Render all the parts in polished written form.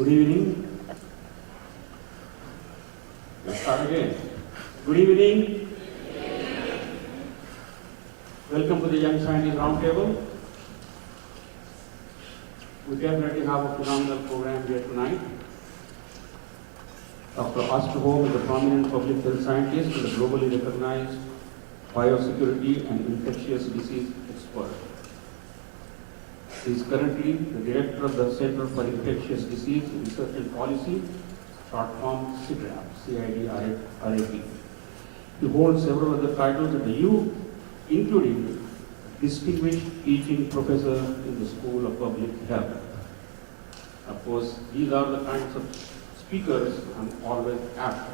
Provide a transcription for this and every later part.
Good evening. Let's start again. Good evening. Welcome to the Young Scientist Roundtable. We definitely have a phenomenal program here tonight. Dr. Osterholm is a prominent public health scientist and a globally recognized biosecurity and infectious disease expert. He is currently the director of the Center for Infectious Disease Research and Policy, short form CIDRAP, C-I-D-R-A-P. He holds several other titles at the U, including Distinguished Teaching Professor in the School of Public Health. Of course, these are the kinds of speakers I'm always after.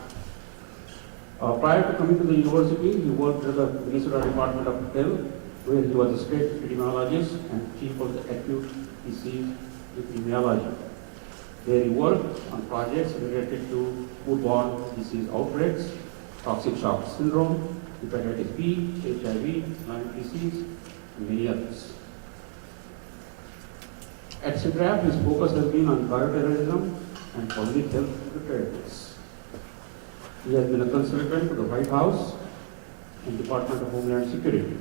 Prior to coming to the university, he worked at the Minnesota Department of Health, where he was a state epidemiologist and chief of the acute disease epidemiology. There he worked on projects related to foodborne disease outbreaks, toxic shock syndrome, hepatitis B, HIV, Lyme disease, and many others. At CIDRAP, his focus has been on bioterrorism and public health preparedness. He has been a consultant to the White House and Department of Homeland Security.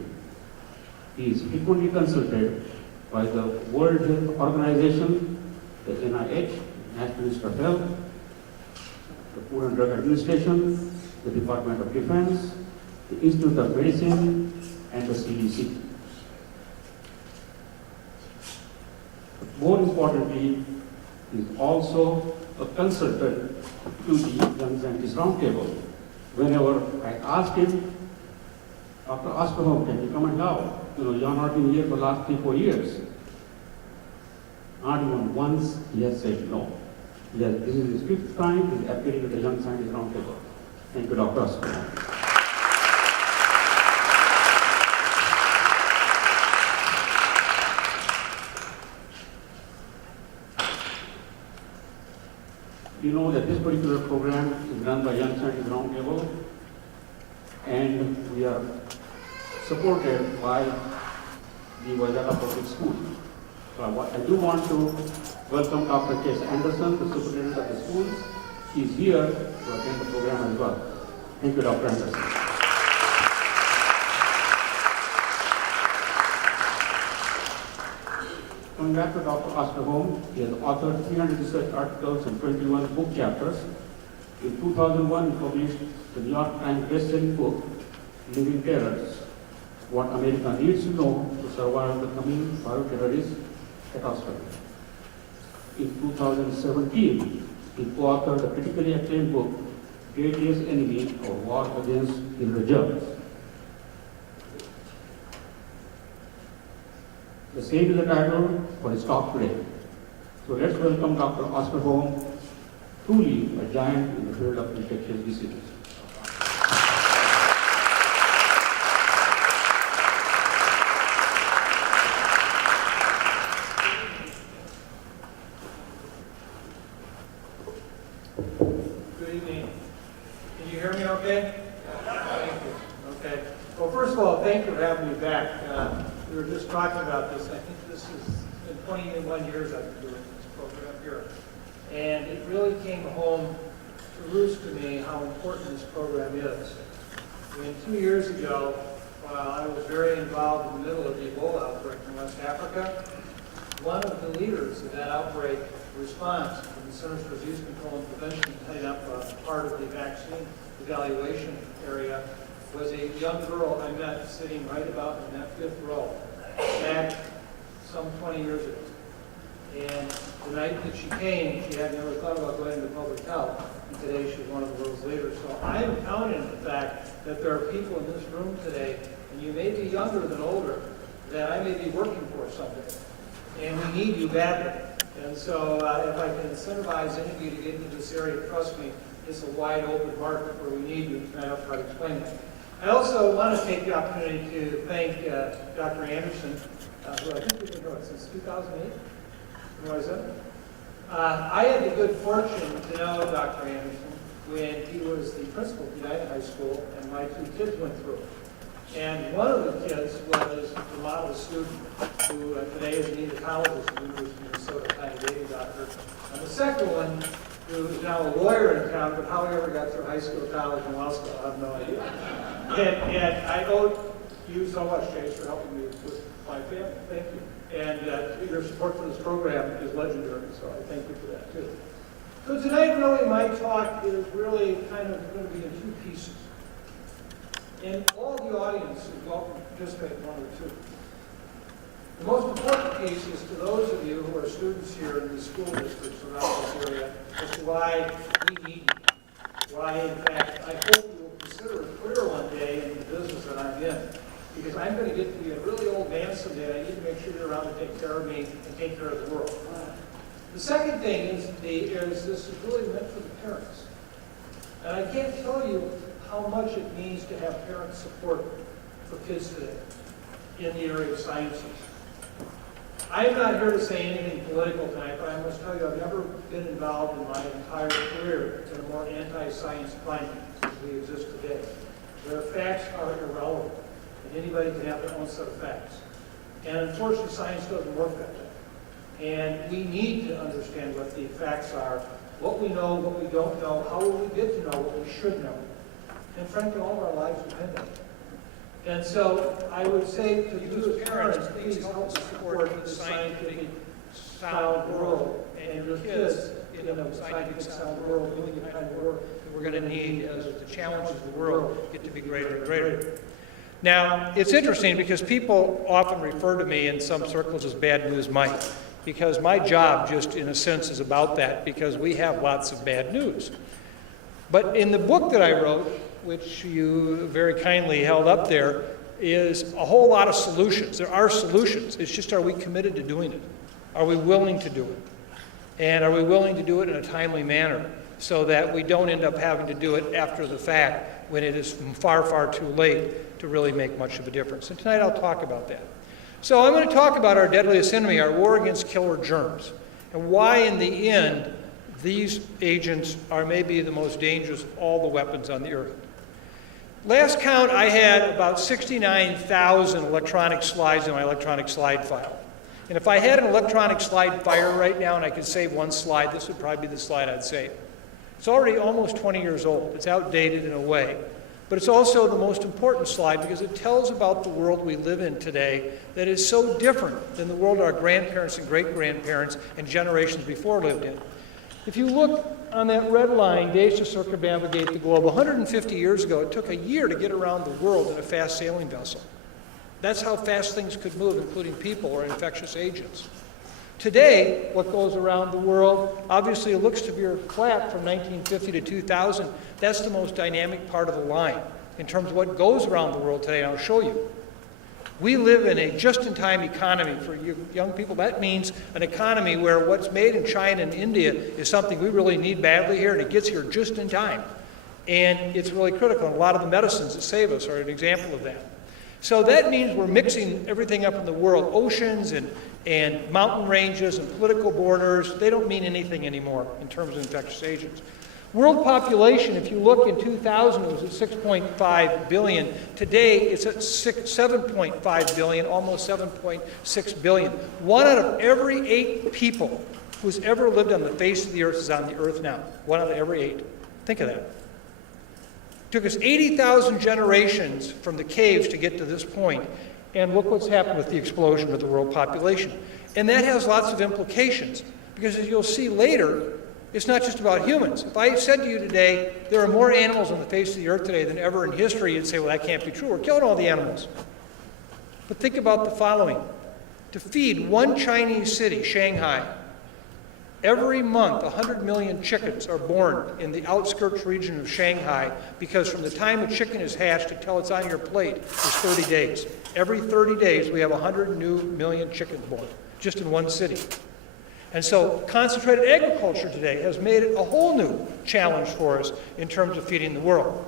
He is frequently consulted by the World Health Organization, the NIH, National Institute of Health, the Food and Drug Administration, the Department of Defense, the Institute of Medicine, and the CDC. But more importantly, he is also a consultant to the Young Scientist Roundtable. Whenever I ask him, Dr. Osterholm, can you come and help? You have not been here for the last 3-4 years. Not even once he has said no. This is his 5th time he's appearing at the Young Scientist Roundtable. Thank you, Dr. Osterholm. You know that this particular program is run by Young Scientist Roundtable, and we are supported by the Vizag Public School. So I do want to welcome Dr. Chase Anderson, the superintendent of the schools. He is here to attend the program as well. Thank you, Dr. Anderson. Coming back to Dr. Osterholm, he has authored 300 research articles and 21 book chapters. In 2001, he published the New York Times best-selling book, Living Terrors: What America Needs to Know to Survive the Coming Bioterrorist Catastrophe. In 2017, he co-authored the critically acclaimed book, Deadliest Enemy, or War Against the Germs. The same is the title for his talk today. So let's welcome Dr. Osterholm, truly a giant in the field of infectious diseases. Good evening. Can you hear me okay? Thank you. Okay. Well, first of all, thank you for having me back. We were just talking about this. I think this has been 21 years I've been doing this program here. And it really came home to roost to me how important this program is. I mean, 2 years ago, while I was very involved in the middle of the Ebola outbreak in West Africa, one of the leaders of that outbreak response from the Centers for Disease Control and Prevention, heading up part of the vaccine evaluation area, was a young girl I met sitting right about in that 5th row, back some 20 years ago. And the night that she came, she had never thought about going into public health. And today she's one of the world's leaders. So I'm counting on the fact that there are people in this room today, and you may be younger than older, that I may be working for someday. And we need you badly. And so if I can incentivize any of you to get into this area, trust me, it's a wide open market where we need you, and I'll try to explain it. I also want to take the opportunity to thank Dr. Anderson, who I think we've been doing since 2008. When was that? I had the good fortune to know Dr. Anderson when he was the principal at United High School and my 2 kids went through. And one of the kids was the model student who today is an entomologist at the University of Minnesota, tiny baby doctor. And the second one, who is now a lawyer in town, but how he ever got through high school, college, and law school, I have no idea. And I owe you so much, Chase, for helping me with my family. Thank you. And your support for this program is legendary, so I thank you for that, too. So tonight, really, my talk is really kind of going to be in two pieces. And all the audience is welcome to participate in one or two. The most important piece is to those of you who are students here in the school districts around this area as to why we need you. Why, in fact, I hope you will consider a career one day in the business that I'm in. Because I'm going to get to be a really old man someday, and I need to make sure you're around to take care of me and take care of the world. The second thing is this is really meant for the parents. And I can't tell you how much it means to have parent support for kids today in the area of sciences. I'm not here to say anything political tonight, but I must tell you I've never been involved in my entire career in a more anti-science climate as we exist today, where facts are irrelevant, and anybody can have their own set of facts. And unfortunately, science doesn't work that way. And we need to understand what the facts are, what we know, what we don't know, how will we get to know what we should know. And frankly, all of our lives depend on it. And so I would say to you as parents, please help support the scientific sound world and your kids in a scientific sound world doing the kind of work that we're going to need as the challenges of the world get to be greater and greater. Now, it's interesting because people often refer to me in some circles as Bad News Mike, because my job just in a sense is about that, because we have lots of bad news. But in the book that I wrote, which you very kindly held up there, is a whole lot of solutions. There are solutions. It's just, are we committed to doing it? Are we willing to do it? And are we willing to do it in a timely manner so that we don't end up having to do it after the fact when it is far, far too late to really make much of a difference? And tonight I'll talk about that. So I'm going to talk about our deadliest enemy, our war against killer germs, and why in the end these agents are maybe the most dangerous of all the weapons on the earth. Last count, I had about 69,000 electronic slides in my electronic slide file. And if I had an electronic slide fire right now and I could save one slide, this would probably be the slide I'd save. It's already almost 20 years old. It's outdated in a way. But it's also the most important slide because it tells about the world we live in today that is so different than the world our grandparents and great-grandparents and generations before lived in. If you look on that red line, days to circumnavigate the globe, 150 years ago, it took a year to get around the world in a fast sailing vessel. That's how fast things could move, including people or infectious agents. Today, what goes around the world, obviously it looks to be flat from 1950 to 2000. That's the most dynamic part of the line in terms of what goes around the world today, and I'll show you. We live in a just-in-time economy for young people. That means an economy where what's made in China and India is something we really need badly here, and it gets here just in time. And it's really critical. And a lot of the medicines that save us are an example of that. So that means we're mixing everything up in the world. Oceans and mountain ranges and political borders, they don't mean anything anymore in terms of infectious agents. World population, if you look in 2000, it was at 6.5 billion. Today, it's at 7.5 billion, almost 7.6 billion. 1 out of every 8 people who's ever lived on the face of the earth is on the earth now. 1 out of every 8. Think of that. It took us 80,000 generations from the caves to get to this point, and look what's happened with the explosion of the world population. And that has lots of implications, because as you'll see later, it's not just about humans. If I said to you today, there are more animals on the face of the earth today than ever in history, you'd say, well, that can't be true. We're killing all the animals. But think about the following. To feed one Chinese city, Shanghai, every month 100 million chickens are born in the outskirts region of Shanghai, because from the time a chicken is hatched until it's on your plate is 30 days. Every 30 days we have 100 million chickens born, just in one city. And so concentrated agriculture today has made it a whole new challenge for us in terms of feeding the world.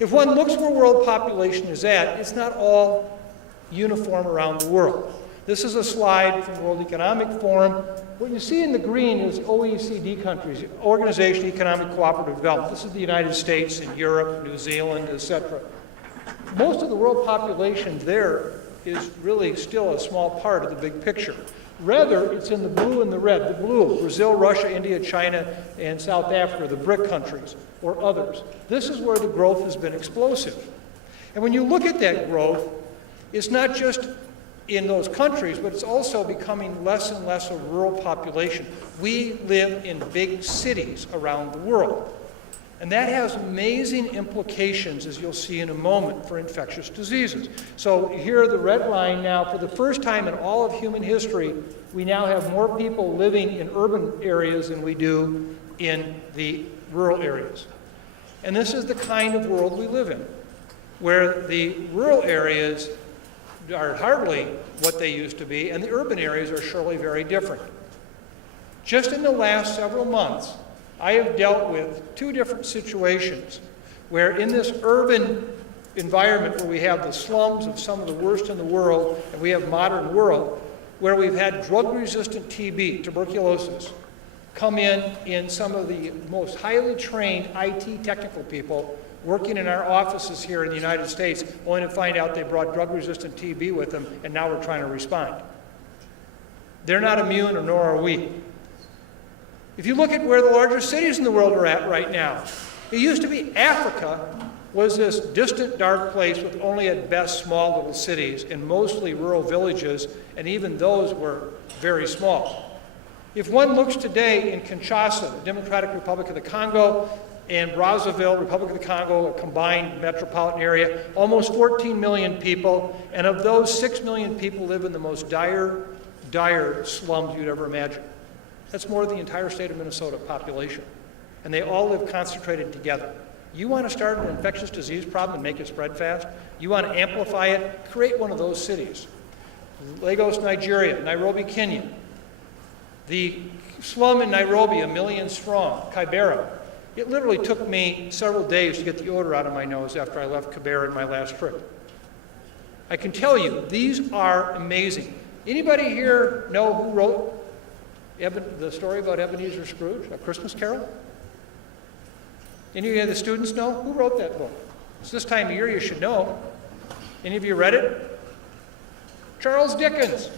If one looks where world population is at, it's not all uniform around the world. This is a slide from the World Economic Forum. What you see in the green is OECD countries, Organization of Economic Cooperative Development. This is the United States and Europe, New Zealand, etc. most of the world population there is really still a small part of the big picture. Rather, it's in the blue and the red. The blue, Brazil, Russia, India, China, and South Africa, the BRIC countries, or others. This is where the growth has been explosive. And when you look at that growth, it's not just in those countries, but it's also becoming less and less a rural population. We live in big cities around the world. And that has amazing implications, as you'll see in a moment, for infectious diseases. So here, the red line now, for the first time in all of human history, we now have more people living in urban areas than we do in the rural areas. And this is the kind of world we live in, where the rural areas are hardly what they used to be, and the urban areas are surely very different. Just in the last several months, I have dealt with two different situations where in this urban environment where we have the slums of some of the worst in the world, and we have modern world, where we've had drug-resistant TB, tuberculosis, come in some of the most highly trained IT technical people working in our offices here in the United States, only to find out they brought drug-resistant TB with them, and now we're trying to respond. They're not immune, or nor are we. If you look at where the largest cities in the world are at right now, it used to be Africa was this distant, dark place with only at best small little cities and mostly rural villages, and even those were very small. If one looks today in Kinshasa, the Democratic Republic of the Congo, and Brazzaville, Republic of the Congo, a combined metropolitan area, almost 14 million people, and of those, 6 million people live in the most dire slums you'd ever imagine. That's more than the entire state of Minnesota population. And they all live concentrated together. You want to start an infectious disease problem and make it spread fast? You want to amplify it? Create one of those cities. Lagos, Nigeria, Nairobi, Kenya. The slum in Nairobi, 1 million strong, Kibera. It literally took me several days to get the odor out of my nose after I left Kibera in my last trip. I can tell you, these are amazing. Anybody here know who wrote the story about Ebenezer Scrooge, A Christmas Carol? Any of the students know? Who wrote that book? It's this time of year, you should know. Any of you read it? Charles Dickens.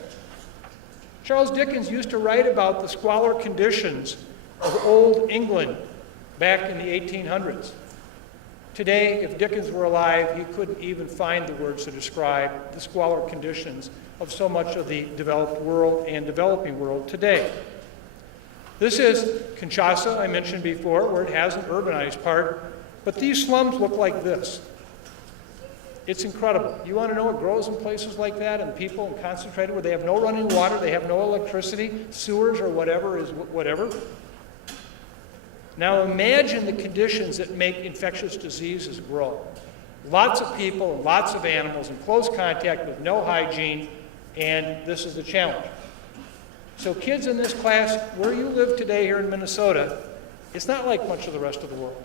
Charles Dickens used to write about the squalor conditions of old England back in the 1800s. Today, if Dickens were alive, he couldn't even find the words to describe the squalor conditions of so much of the developed world and developing world today. This is Kinshasa, I mentioned before, where it has an urbanized part, but these slums look like this. It's incredible. You want to know what grows in places like that, and people and concentrated where they have no running water, they have no electricity, sewers or whatever is whatever. Now imagine the conditions that make infectious diseases grow. Lots of people and lots of animals in close contact with no hygiene, and this is the challenge. So kids in this class, where you live today here in Minnesota, it's not like much of the rest of the world.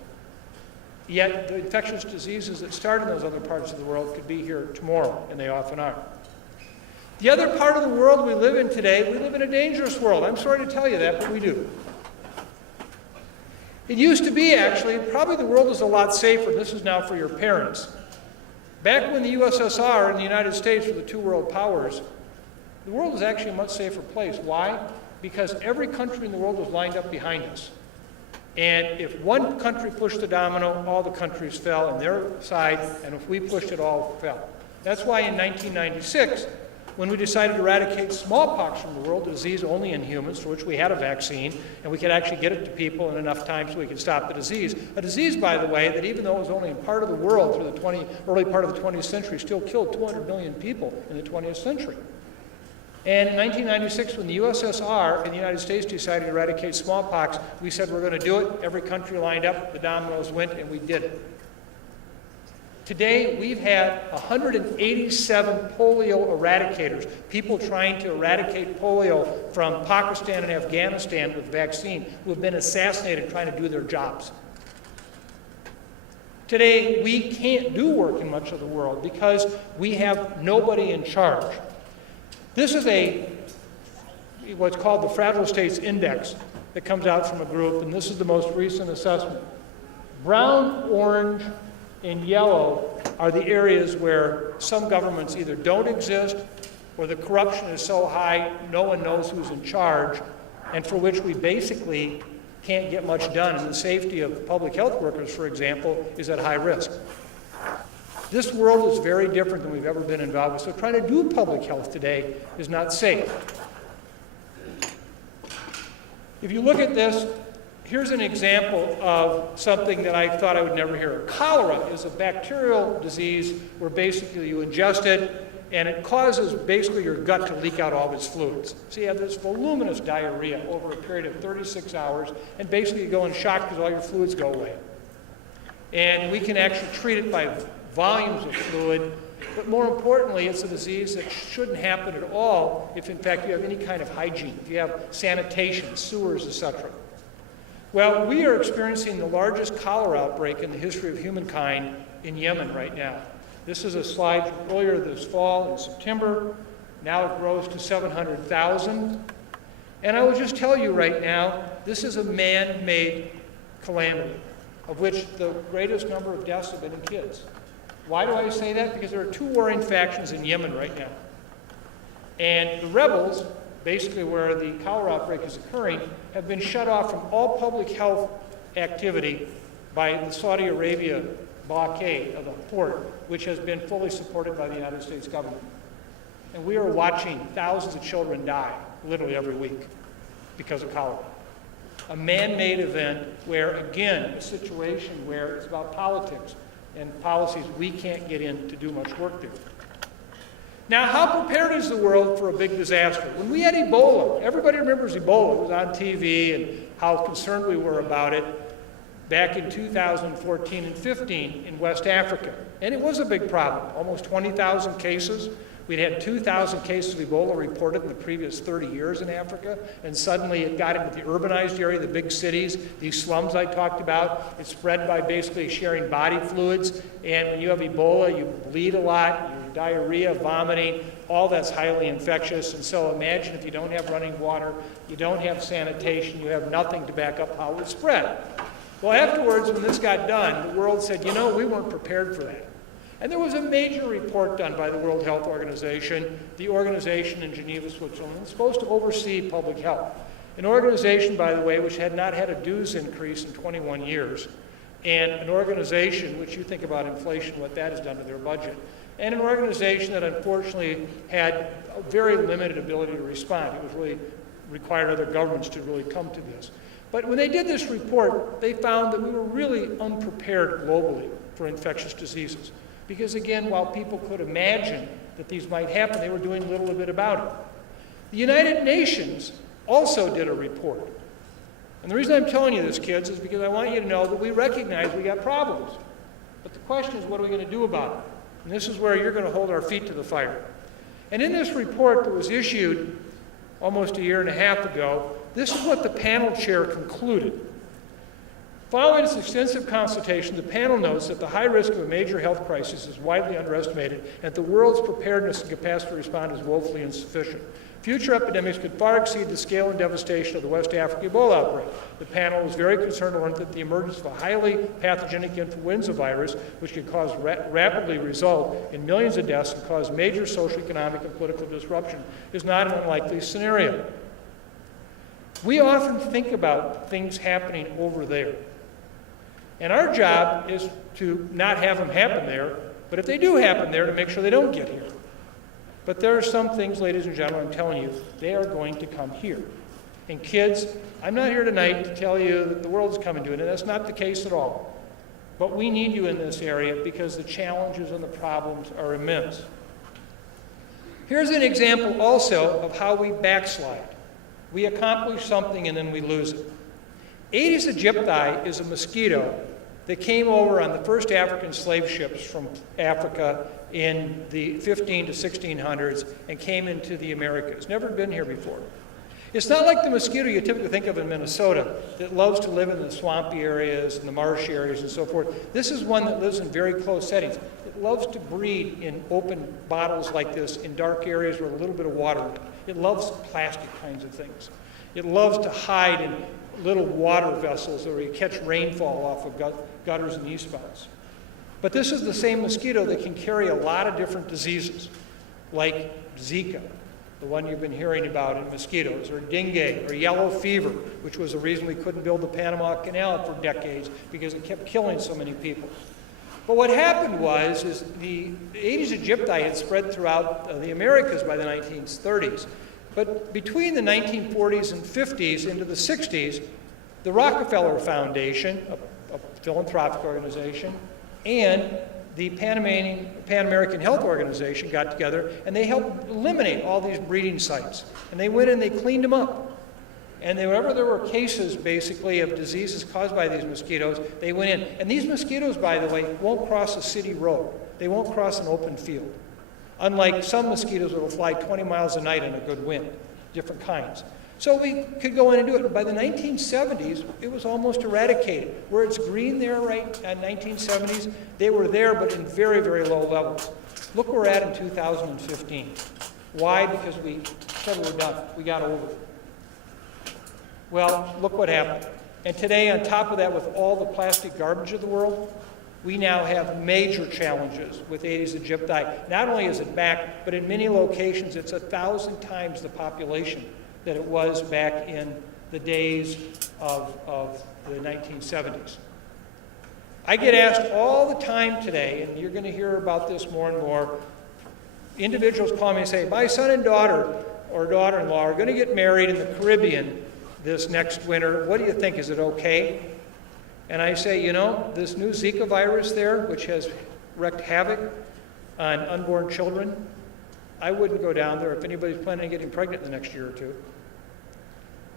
Yet the infectious diseases that start in those other parts of the world could be here tomorrow, and they often are. The other part of the world we live in today, we live in a dangerous world. I'm sorry to tell you that, but we do. It used to be, actually, probably the world was a lot safer. This is now for your parents. Back when the USSR and the United States were the two world powers, the world was actually a much safer place. Why? Because every country in the world was lined up behind us. And if one country pushed the domino, all the countries fell on their side, and if we pushed it, all fell. That's why in 1996, when we decided to eradicate smallpox from the world, a disease only in humans, for which we had a vaccine, and we could actually get it to people in enough time so we could stop the disease. A disease, by the way, that even though it was only in part of the world through the early part of the 20th century, still killed 200 million people in the 20th century. And in 1996, when the USSR and the United States decided to eradicate smallpox, we said we're going to do it. Every country lined up, the dominoes went, and we did it. Today, we've had 187 polio eradicators, people trying to eradicate polio from Pakistan and Afghanistan with vaccine, who have been assassinated trying to do their jobs. Today, we can't do work in much of the world because we have nobody in charge. This is what's called the Fragile States Index that comes out from a group, and this is the most recent assessment. Brown, orange, in yellow are the areas where some governments either don't exist or the corruption is so high no one knows who's in charge, and for which we basically can't get much done. And the safety of public health workers, for example, is at high risk. This world is very different than we've ever been involved with, so trying to do public health today is not safe. If you look at this, here's an example of something that I thought I would never hear. Cholera is a bacterial disease where basically you ingest it and it causes basically your gut to leak out all of its fluids. So you have this voluminous diarrhea over a period of 36 hours, and basically you go in shock because all your fluids go away. And we can actually treat it by volumes of fluid, but more importantly, it's a disease that shouldn't happen at all if in fact you have any kind of hygiene, if you have sanitation, sewers, etc. Well, we are experiencing the largest cholera outbreak in the history of humankind in Yemen right now. This is a slide from earlier this fall in September. Now it grows to 700,000. And I will just tell you right now, this is a man-made calamity, of which the greatest number of deaths have been in kids. Why do I say that? Because there are two warring factions in Yemen right now. And the rebels, basically where the cholera outbreak is occurring, have been shut off from all public health activity by the Saudi Arabia blockade of the port, which has been fully supported by the United States government. And we are watching thousands of children die literally every week because of cholera. A man-made event where, again, a situation where it's about politics and policies we can't get in to do much work there. Now, how prepared is the world for a big disaster? When we had Ebola, everybody remembers Ebola. It was on TV and how concerned we were about it back in 2014 and 15 in West Africa. And it was a big problem, almost 20,000 cases. We'd had 2,000 cases of Ebola reported in the previous 30 years in Africa, and suddenly it got into the urbanized area, the big cities, these slums I talked about. It spread by basically sharing body fluids, and when you have Ebola, you bleed a lot, you have diarrhea, vomiting, all that's highly infectious. And so imagine if you don't have running water, you don't have sanitation, you have nothing to back up how it spread. Well, afterwards, when this got done, the world said, you know, we weren't prepared for that. And there was a major report done by the World Health Organization, the organization in Geneva, Switzerland, supposed to oversee public health. An organization, by the way, which had not had a dues increase in 21 years, and an organization, which you think about inflation, what that has done to their budget, and an organization that unfortunately had a very limited ability to respond. It was really required other governments to really come to this. But when they did this report, they found that we were really unprepared globally for infectious diseases. Because again, while people could imagine that these might happen, they were doing little bit about it. The United Nations also did a report. And the reason I'm telling you this, kids, is because I want you to know that we recognize we got problems. But the question is, what are we going to do about it? And this is where you're going to hold our feet to the fire. And in this report that was issued almost a year and a half ago, this is what the panel chair concluded. Following its extensive consultation, the panel notes that the high risk of a major health crisis is widely underestimated and that the world's preparedness and capacity to respond is woefully insufficient. Future epidemics could far exceed the scale and devastation of the West Africa Ebola outbreak. The panel was very concerned to learn that the emergence of a highly pathogenic influenza virus, which could cause rapidly result in millions of deaths and cause major social, economic, and political disruption, is not an unlikely scenario. We often think about things happening over there. And our job is to not have them happen there, but if they do happen there, to make sure they don't get here. But there are some things, ladies and gentlemen, I'm telling you, they are going to come here. And kids, I'm not here tonight to tell you that the world is coming to it, and that's not the case at all. But we need you in this area because the challenges and the problems are immense. Here's an example also of how we backslide. We accomplish something and then we lose it. Aedes aegypti is a mosquito that came over on the first African slave ships from Africa in the 15 to 1600s and came into the Americas. Never been here before. It's not like the mosquito you typically think of in Minnesota that loves to live in the swampy areas and the marsh areas and so forth. This is one that lives in very close settings. It loves to breed in open bottles like this in dark areas with a little bit of water. It loves plastic kinds of things. It loves to hide in little water vessels where you catch rainfall off of gutters and east spouts. But this is the same mosquito that can carry a lot of different diseases, like Zika, the one you've been hearing about in mosquitoes, or dengue, or yellow fever, which was the reason we couldn't build the Panama Canal for decades, because it kept killing so many people. But what happened is the Aedes aegypti had spread throughout the Americas by the 1930s. But between the 1940s and 50s into the 60s, the Rockefeller Foundation, a philanthropic organization, and the Pan American Health Organization got together, and they helped eliminate all these breeding sites. And they went and they cleaned them up. And whenever there were cases, basically, of diseases caused by these mosquitoes, they went in. And these mosquitoes, by the way, won't cross a city road. They won't cross an open field. Unlike some mosquitoes that will fly 20 miles a night in a good wind, different kinds. So we could go in and do it. By the 1970s, it was almost eradicated. Where it's green there, right, in 1970s, they were there, but in very, very low levels. Look where we're at in 2015. Why? Because we said we were done. We got over it. Well, look what happened. And today, on top of that, with all the plastic garbage of the world, we now have major challenges with Aedes aegypti. Not only is it back, but in many locations, it's 1,000 times the population that it was back in the days of the 1970s. I get asked all the time today, and you're going to hear about this more and more, individuals call me and say, my son and daughter or daughter-in-law are going to get married in the Caribbean this next winter. What do you think? Is it okay? And I say, you know, this new Zika virus there, which has wreaked havoc on unborn children, I wouldn't go down there if anybody's planning on getting pregnant in the next year or two.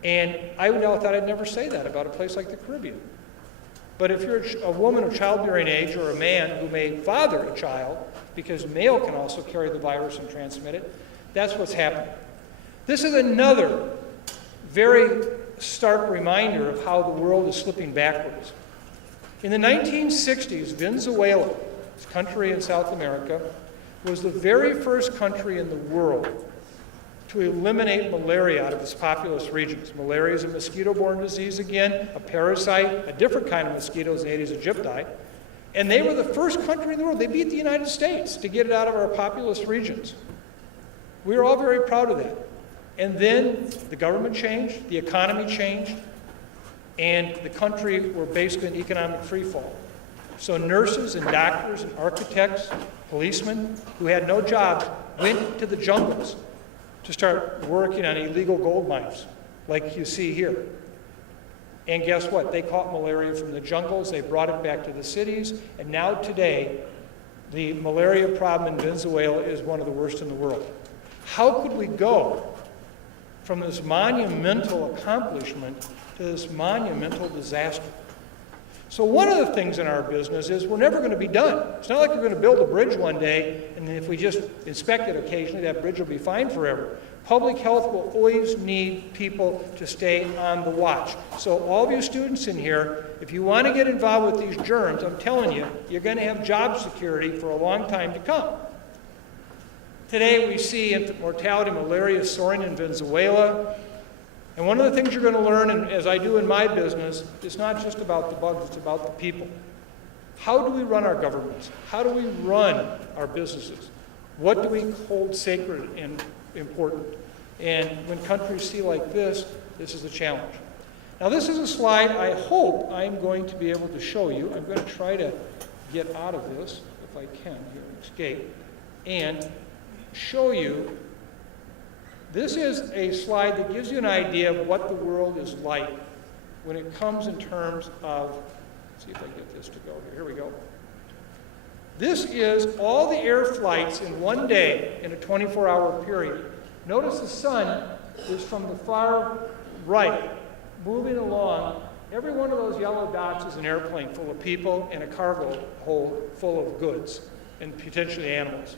And I thought I'd never say that about a place like the Caribbean. But if you're a woman of childbearing age or a man who may father a child, because male can also carry the virus and transmit it, that's what's happening. This is another very stark reminder of how the world is slipping backwards. In the 1960s, Venezuela, this country in South America, was the very first country in the world to eliminate malaria out of its populous regions. Malaria is a mosquito-borne disease again, a parasite, a different kind of mosquito is Aedes aegypti. And they were the first country in the world. They beat the United States to get it out of our populous regions. We were all very proud of that. And then the government changed, the economy changed, and the country were basically in economic freefall. So nurses and doctors and architects, policemen who had no jobs went to the jungles to start working on illegal gold mines, like you see here. And guess what? They caught malaria from the jungles, they brought it back to the cities, and now today, the malaria problem in Venezuela is one of the worst in the world. How could we go from this monumental accomplishment to this monumental disaster? So one of the things in our business is we're never going to be done. It's not like we're going to build a bridge one day, and then if we just inspect it occasionally, that bridge will be fine forever. Public health will always need people to stay on the watch. So all of you students in here, if you want to get involved with these germs, I'm telling you, you're going to have job security for a long time to come. Today we see infant mortality, malaria soaring in Venezuela. And one of the things you're going to learn, and as I do in my business, it's not just about the bugs, it's about the people. How do we run our governments? How do we run our businesses? What do we hold sacred and important? And when countries see like this is a challenge. Now this is a slide I hope I'm going to be able to show you. I'm going to try to get out of this, if I can, here, escape, and show you. This is a slide that gives you an idea of what the world is like when it comes in terms of, let's see if I get this to go here. Here we go. This is all the air flights in one day in a 24-hour period. Notice the sun is from the far right, moving along. Every one of those yellow dots is an airplane full of people and a cargo hold full of goods and potentially animals.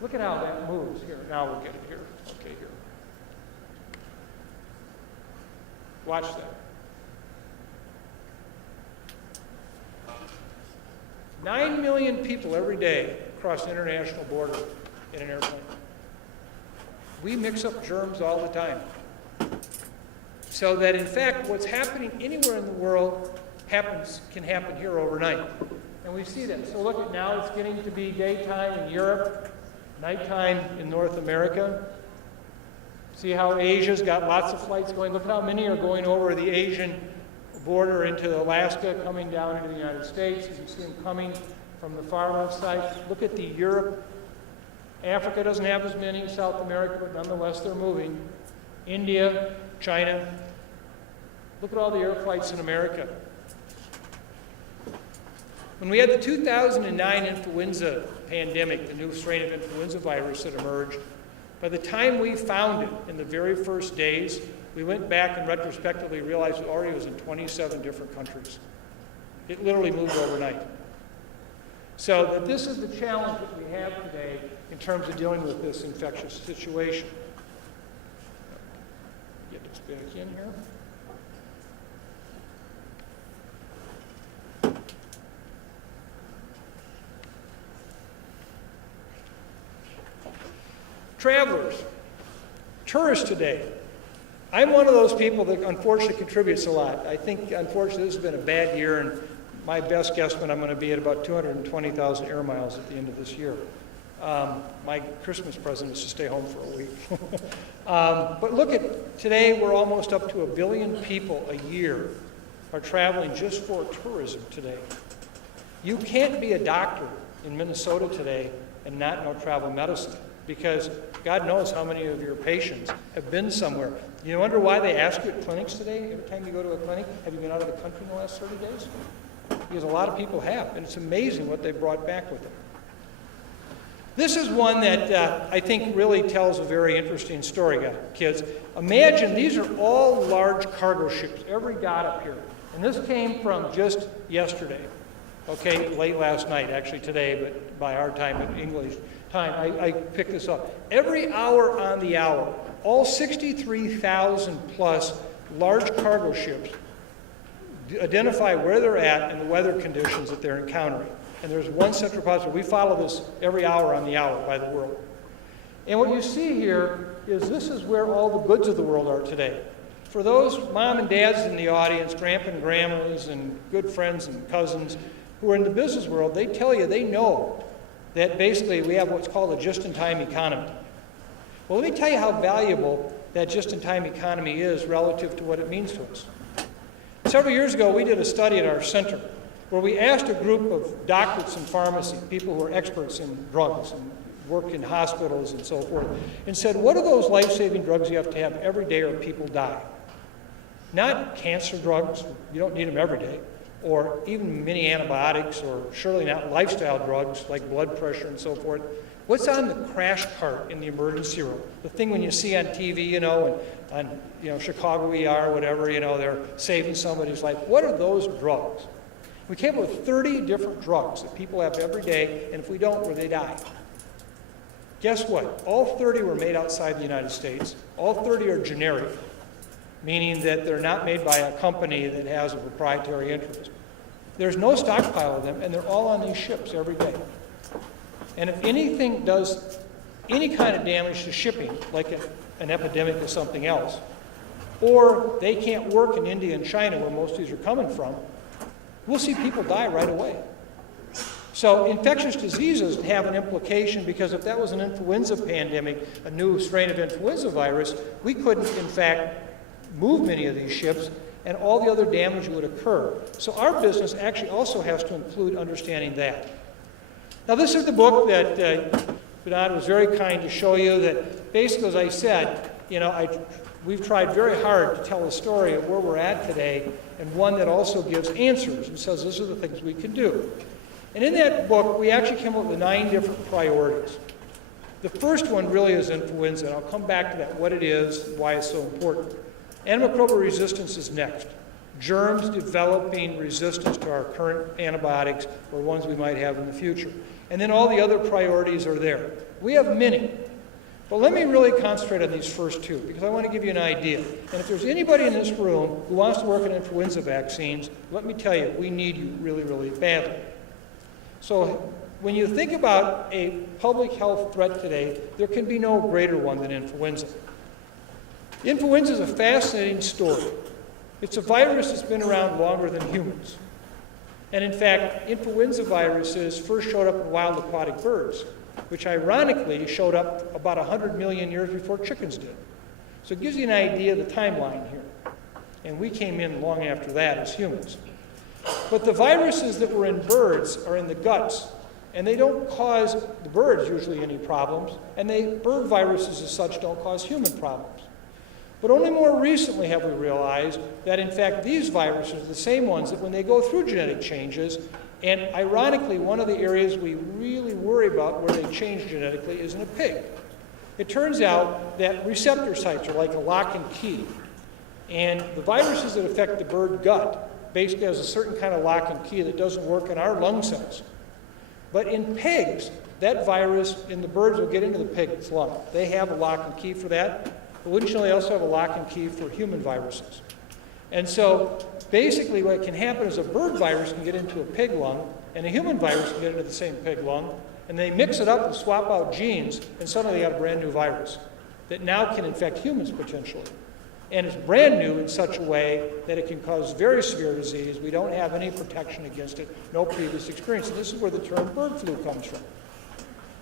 Look at how that moves here. Now we'll get it here. Okay, here. Watch that. 9 million people every day cross the international border in an airplane. We mix up germs all the time. So that in fact, what's happening anywhere in the world can happen here overnight. And we see that. So look, now it's getting to be daytime in Europe, nighttime in North America. See how Asia's got lots of flights going. Look at how many are going over the Asian border into Alaska, coming down into the United States. You can see them coming from the far left side. Look at the Europe. Africa doesn't have as many, South America, but nonetheless they're moving. India, China. Look at all the air flights in America. When we had the 2009 influenza pandemic, the new strain of influenza virus that emerged, by the time we found it in the very first days, we went back and retrospectively realized it already was in 27 different countries. It literally moved overnight. So this is the challenge that we have today in terms of dealing with this infectious situation. Get this back in here. Travelers, tourists today. I'm one of those people that unfortunately contributes a lot. I think, unfortunately, this has been a bad year, and my best guesstimate, I'm going to be at about 220,000 air miles at the end of this year. My Christmas present is to stay home for a week. But look at, today we're almost up to 1 billion people a year are traveling just for tourism today. You can't be a doctor in Minnesota today and not know travel medicine, because God knows how many of your patients have been somewhere. You wonder why they ask you at clinics today, every time you go to a clinic, have you been out of the country in the last 30 days? Because a lot of people have, and it's amazing what they brought back with them. This is one that I think really tells a very interesting story, kids. Imagine these are all large cargo ships, every dot up here. And this came from just yesterday, okay, late last night, actually today, but by our time, in English time, I picked this up. Every hour on the hour, all 63,000 plus large cargo ships identify where they're at and the weather conditions that they're encountering. And there's one central repository. We follow this every hour on the hour by the world. And what you see here is this is where all the goods of the world are today. For those mom and dads in the audience, grandpa and grandmas and good friends and cousins who are in the business world, they tell you, they know that basically we have what's called a just-in-time economy. Well, let me tell you how valuable that just-in-time economy is relative to what it means to us. Several years ago, we did a study at our center where we asked a group of doctors in pharmacy, people who are experts in drugs and work in hospitals and so forth, and said, what are those life-saving drugs you have to have every day or people die? Not cancer drugs, you don't need them every day, or even many antibiotics, or surely not lifestyle drugs like blood pressure and so forth. What's on the crash cart in the emergency room? The thing when you see on TV, you know, and on Chicago ER, whatever, they're saving somebody's life. What are those drugs? We came up with 30 different drugs that people have every day, and if we don't, where they die. Guess what? All 30 were made outside the United States. All 30 are generic, meaning that they're not made by a company that has a proprietary interest. There's no stockpile of them, and they're all on these ships every day. And if anything does any kind of damage to shipping, like an epidemic or something else, or they can't work in India and China where most of these are coming from, we'll see people die right away. So infectious diseases have an implication, because if that was an influenza pandemic, a new strain of influenza virus, we couldn't, in fact, move many of these ships, and all the other damage would occur. So our business actually also has to include understanding that. Now, this is the book that Bernard was very kind to show you, that basically, as I said, we've tried very hard to tell a story of where we're at today, and one that also gives answers and says this are the things we can do. And in that book, we actually came up with 9 different priorities. The first one really is influenza, and I'll come back to that, what it is, why it's so important. Antimicrobial resistance is next. Germs developing resistance to our current antibiotics or ones we might have in the future. And then all the other priorities are there. We have many. But let me really concentrate on these first 2, because I want to give you an idea. And if there's anybody in this room who wants to work in influenza vaccines, let me tell you, we need you really, really badly. So when you think about a public health threat today, there can be no greater one than influenza. Influenza is a fascinating story. It's a virus that's been around longer than humans. And in fact, influenza viruses first showed up in wild aquatic birds, which ironically showed up about 100 million years before chickens did. So it gives you an idea of the timeline here. And we came in long after that as humans. But the viruses that were in birds are in the guts, and they don't cause the birds usually any problems, and bird viruses as such don't cause human problems. But only more recently have we realized that in fact these viruses are the same ones that when they go through genetic changes, and ironically one of the areas we really worry about where they change genetically is in a pig. It turns out that receptor sites are like a lock and key, and the viruses that affect the bird gut basically has a certain kind of lock and key that doesn't work in our lung cells. But in pigs, that virus in the birds will get into the pig's lung. They have a lock and key for that. But wouldn't you know they also have a lock and key for human viruses? And so basically what can happen is a bird virus can get into a pig lung, and a human virus can get into the same pig lung, and they mix it up and swap out genes, and suddenly they got a brand new virus that now can infect humans potentially. And it's brand new in such a way that it can cause very severe disease. We don't have any protection against it, no previous experience. And this is where the term bird flu comes from.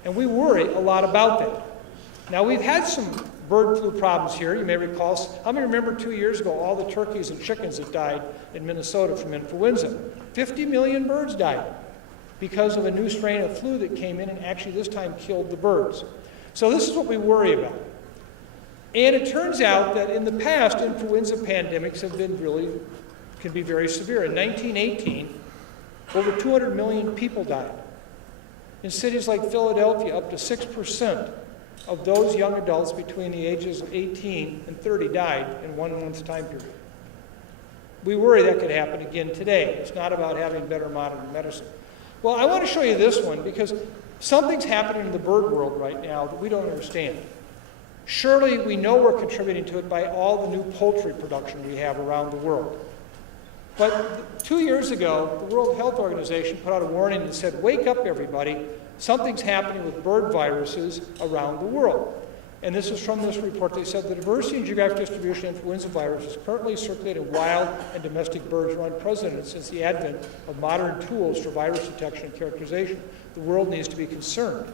And we worry a lot about that. Now, we've had some bird flu problems here. You may recall, how many remember 2 years ago all the turkeys and chickens that died in Minnesota from influenza? 50 million birds died because of a new strain of flu that came in and actually this time killed the birds. So this is what we worry about. And it turns out that in the past, influenza pandemics can be very severe. In 1918, over 200 million people died. In cities like Philadelphia, up to 6% of those young adults between the ages of 18 and 30 died in 1 month's time period. We worry that could happen again today. It's not about having better modern medicine. Well, I want to show you this one because something's happening in the bird world right now that we don't understand. Surely we know we're contributing to it by all the new poultry production we have around the world. But 2 years ago, the World Health Organization put out a warning that said, wake up everybody, something's happening with bird viruses around the world. And this is from this report. They said the diversity and geographic distribution of influenza viruses currently circulate in wild and domestic birds are unprecedented since the advent of modern tools for virus detection and characterization. The world needs to be concerned.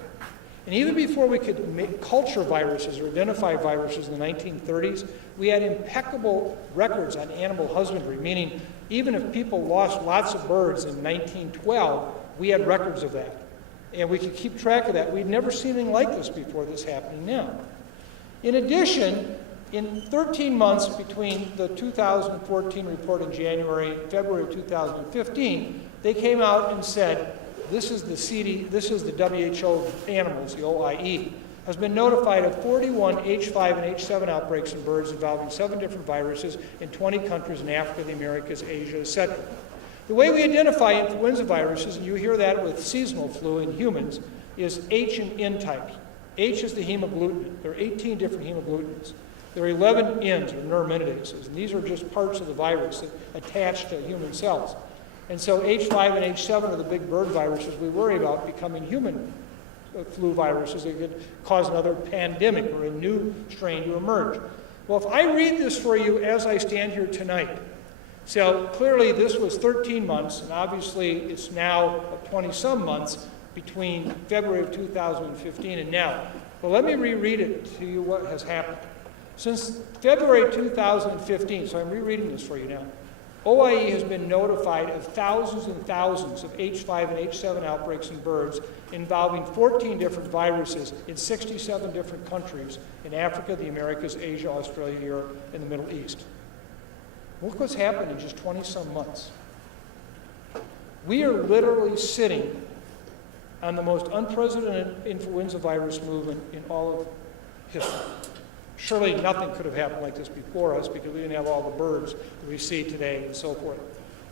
And even before we could culture viruses or identify viruses in the 1930s, we had impeccable records on animal husbandry, meaning even if people lost lots of birds in 1912, we had records of that. And we could keep track of that. We'd never seen anything like this before this happening now. In addition, in 13 months between the 2014 report in January and February of 2015, they came out and said, this is the WHO of animals, the OIE, has been notified of 41 H5 and H7 outbreaks in birds involving 7 different viruses in 20 countries in Africa, the Americas, Asia, etc. The way we identify influenza viruses, and you hear that with seasonal flu in humans, is H and N types. H is the hemagglutinin. There are 18 different hemagglutinins. There are 11 Ns, or neuraminidase, and these are just parts of the virus that attach to human cells. And so H5 and H7 are the big bird viruses we worry about becoming human flu viruses that could cause another pandemic or a new strain to emerge. Well, if I read this for you as I stand here tonight, so clearly this was 13 months, and obviously it's now 20-some months between February of 2015 and now. Well, let me reread it to you what has happened. Since February 2015, so I'm rereading this for you now, OIE has been notified of thousands and thousands of H5 and H7 outbreaks in birds involving 14 different viruses in 67 different countries in Africa, the Americas, Asia, Australia, Europe, and the Middle East. Look what's happened in just 20-some months. We are literally sitting on the most unprecedented influenza virus movement in all of history. Surely nothing could have happened like this before us because we didn't have all the birds that we see today and so forth.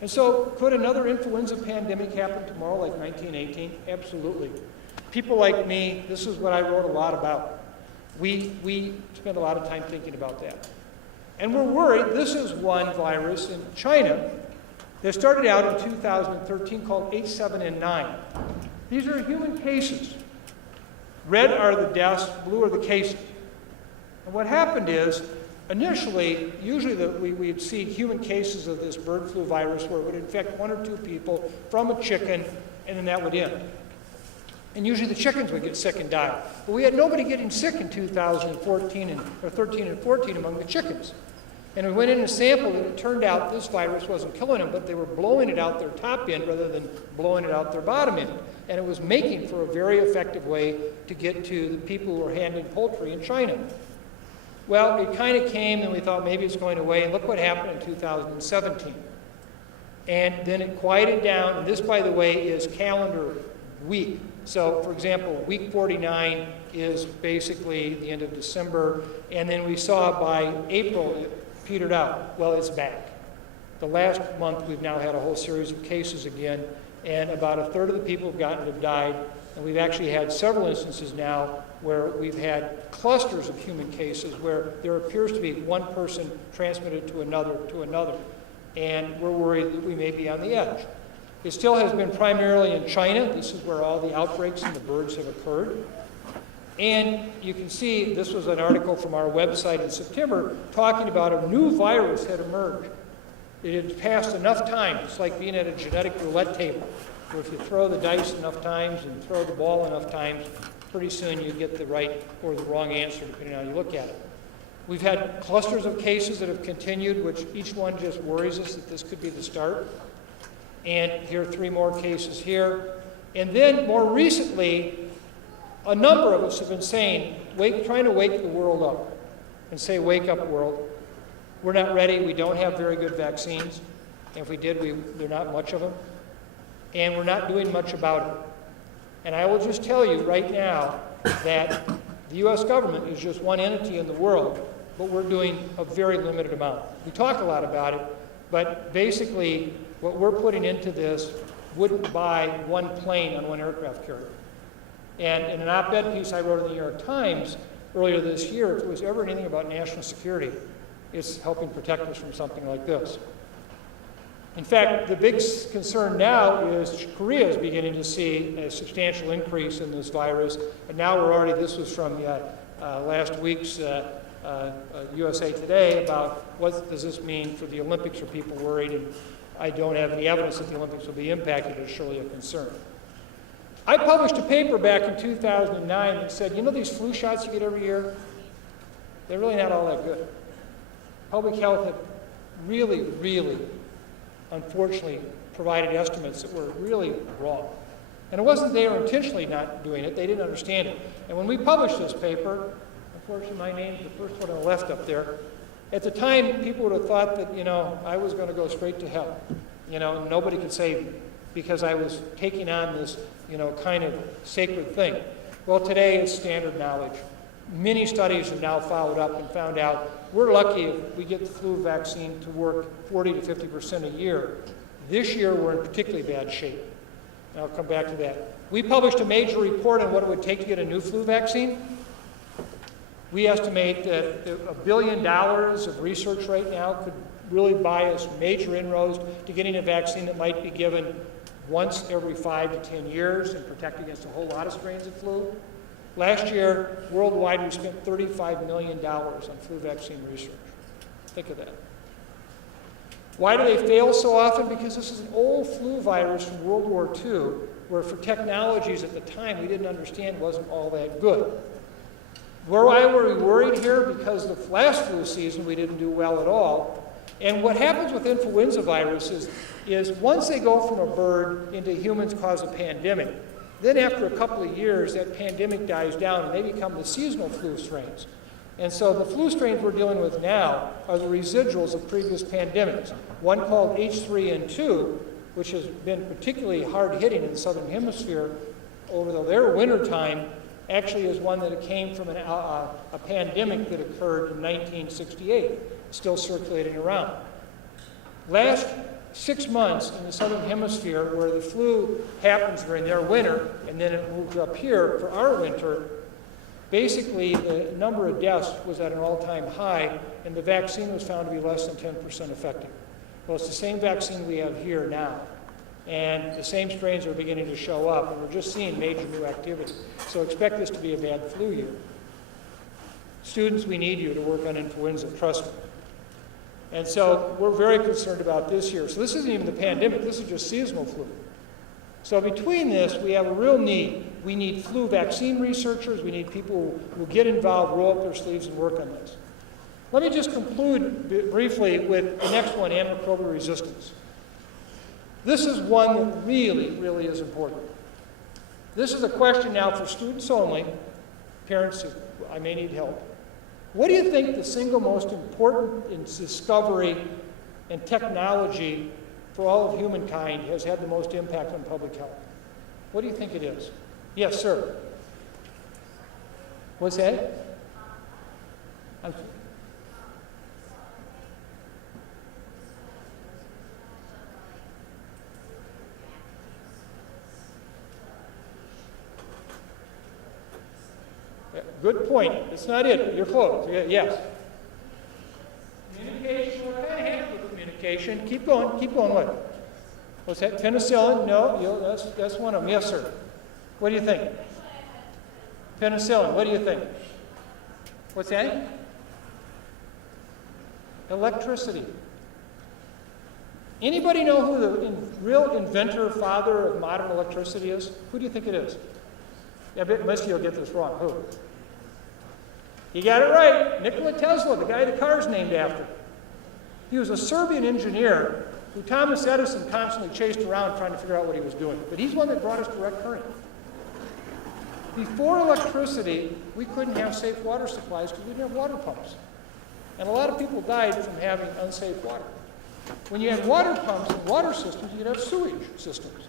And so could another influenza pandemic happen tomorrow like 1918? Absolutely. People like me, this is what I wrote a lot about. We spent a lot of time thinking about that. And we're worried. This is one virus in China that started out in 2013 called H7N9. These are human cases. Red are the deaths, blue are the cases. And what happened is initially, usually we'd see human cases of this bird flu virus where it would infect 1 or 2 people from a chicken, and then that would end. And usually the chickens would get sick and die. But we had nobody getting sick in 2014 or 13 and 14 among the chickens. And we went in and sampled it. It turned out this virus wasn't killing them, but they were blowing it out their top end rather than blowing it out their bottom end. And it was making for a very effective way to get to the people who were handling poultry in China. Well, it kind of came, and we thought maybe it's going away, and look what happened in 2017. And then it quieted down, and this, by the way, is calendar week. So, for example, week 49 is basically the end of December, and then we saw by April it petered out. Well, it's back. The last month we've now had a whole series of cases again, and about a third of the people who've gotten it have died, and we've actually had several instances now where we've had clusters of human cases where there appears to be one person transmitted to another, and we're worried that we may be on the edge. It still has been primarily in China. This is where all the outbreaks in the birds have occurred. And you can see, this was an article from our website in September talking about a new virus had emerged. It had passed enough time. It's like being at a genetic roulette table, where if you throw the dice enough times and throw the ball enough times, pretty soon you get the right or the wrong answer, depending on how you look at it. We've had clusters of cases that have continued, which each one just worries us that this could be the start. And here are 3 more cases here. And then more recently, a number of us have been saying, trying to wake the world up and say, wake up world. We're not ready. We don't have very good vaccines. And if we did, there are not much of them. And we're not doing much about it. And I will just tell you right now that the U.S. government is just one entity in the world, but we're doing a very limited amount. We talk a lot about it, but basically what we're putting into this wouldn't buy 1 plane on 1 aircraft carrier. And in an op-ed piece I wrote in the New York Times earlier this year, if it was ever anything about national security, it's helping protect us from something like this. In fact, the big concern now is Korea is beginning to see a substantial increase in this virus. And now we're already, this was from last week's USA Today, about what does this mean for the Olympics? Are people worried? And I don't have any evidence that the Olympics will be impacted. It's surely a concern. I published a paper back in 2009 that said, you know these flu shots you get every year? They're really not all that good. Public health had really, unfortunately, provided estimates that were really wrong. And it wasn't they were intentionally not doing it, they didn't understand it. And when we published this paper, unfortunately my name's the first one on the left up there, at the time people would have thought that, I was going to go straight to hell. And nobody could save me because I was taking on this, kind of sacred thing. Well, today it's standard knowledge. Many studies have now followed up and found out we're lucky if we get the flu vaccine to work 40 to 50% a year. This year we're in particularly bad shape. And I'll come back to that. We published a major report on what it would take to get a new flu vaccine. We estimate that $1 billion of research right now could really buy us major inroads to getting a vaccine that might be given once every 5 to 10 years and protect against a whole lot of strains of flu. Last year, worldwide, we spent $35 million on flu vaccine research. Think of that. Why do they fail so often? Because this is an old flu virus from World War II, where for technologies at the time we didn't understand wasn't all that good. Why were we worried here? Because the last flu season we didn't do well at all. And what happens with influenza viruses is once they go from a bird into humans cause a pandemic, then after a couple of years that pandemic dies down and they become the seasonal flu strains. And so the flu strains we're dealing with now are the residuals of previous pandemics. One called H3N2, which has been particularly hard-hitting in the southern hemisphere over their wintertime, actually is one that came from a pandemic that occurred in 1968, still circulating around. Last 6 months in the southern hemisphere, where the flu happens during their winter, and then it moves up here for our winter, basically the number of deaths was at an all-time high, and the vaccine was found to be less than 10% effective. Well, it's the same vaccine we have here now, and the same strains are beginning to show up, and we're just seeing major new activity. So expect this to be a bad flu year. Students, we need you to work on influenza, trust me. And so we're very concerned about this year. So this isn't even the pandemic, this is just seasonal flu. So between this, we have a real need. We need flu vaccine researchers, we need people who get involved, roll up their sleeves and work on this. Let me just conclude briefly with the next one, antimicrobial resistance. This is one that really, really is important. This is a question now for students only, parents, I may need help. What do you think the single most important discovery and technology for all of humankind has had the most impact on public health? What do you think it is? Yes, sir. What's that? Good point. It's not it. You're close. Yes. Communication. What kind of handle with communication? Keep going. Keep going. What? What's that? Penicillin? No. That's one of them. Yes, sir. What do you think? Penicillin. What do you think? What's that? Electricity. Anybody know who the real inventor, father of modern electricity is? Who do you think it is? Yeah, but most of you will get this wrong. Who? You got it right. Nikola Tesla, the guy the car's named after. He was a Serbian engineer who Thomas Edison constantly chased around trying to figure out what he was doing. But he's one that brought us direct current. Before electricity, we couldn't have safe water supplies because we didn't have water pumps. And a lot of people died from having unsafe water. When you had water pumps and water systems, you could have sewage systems,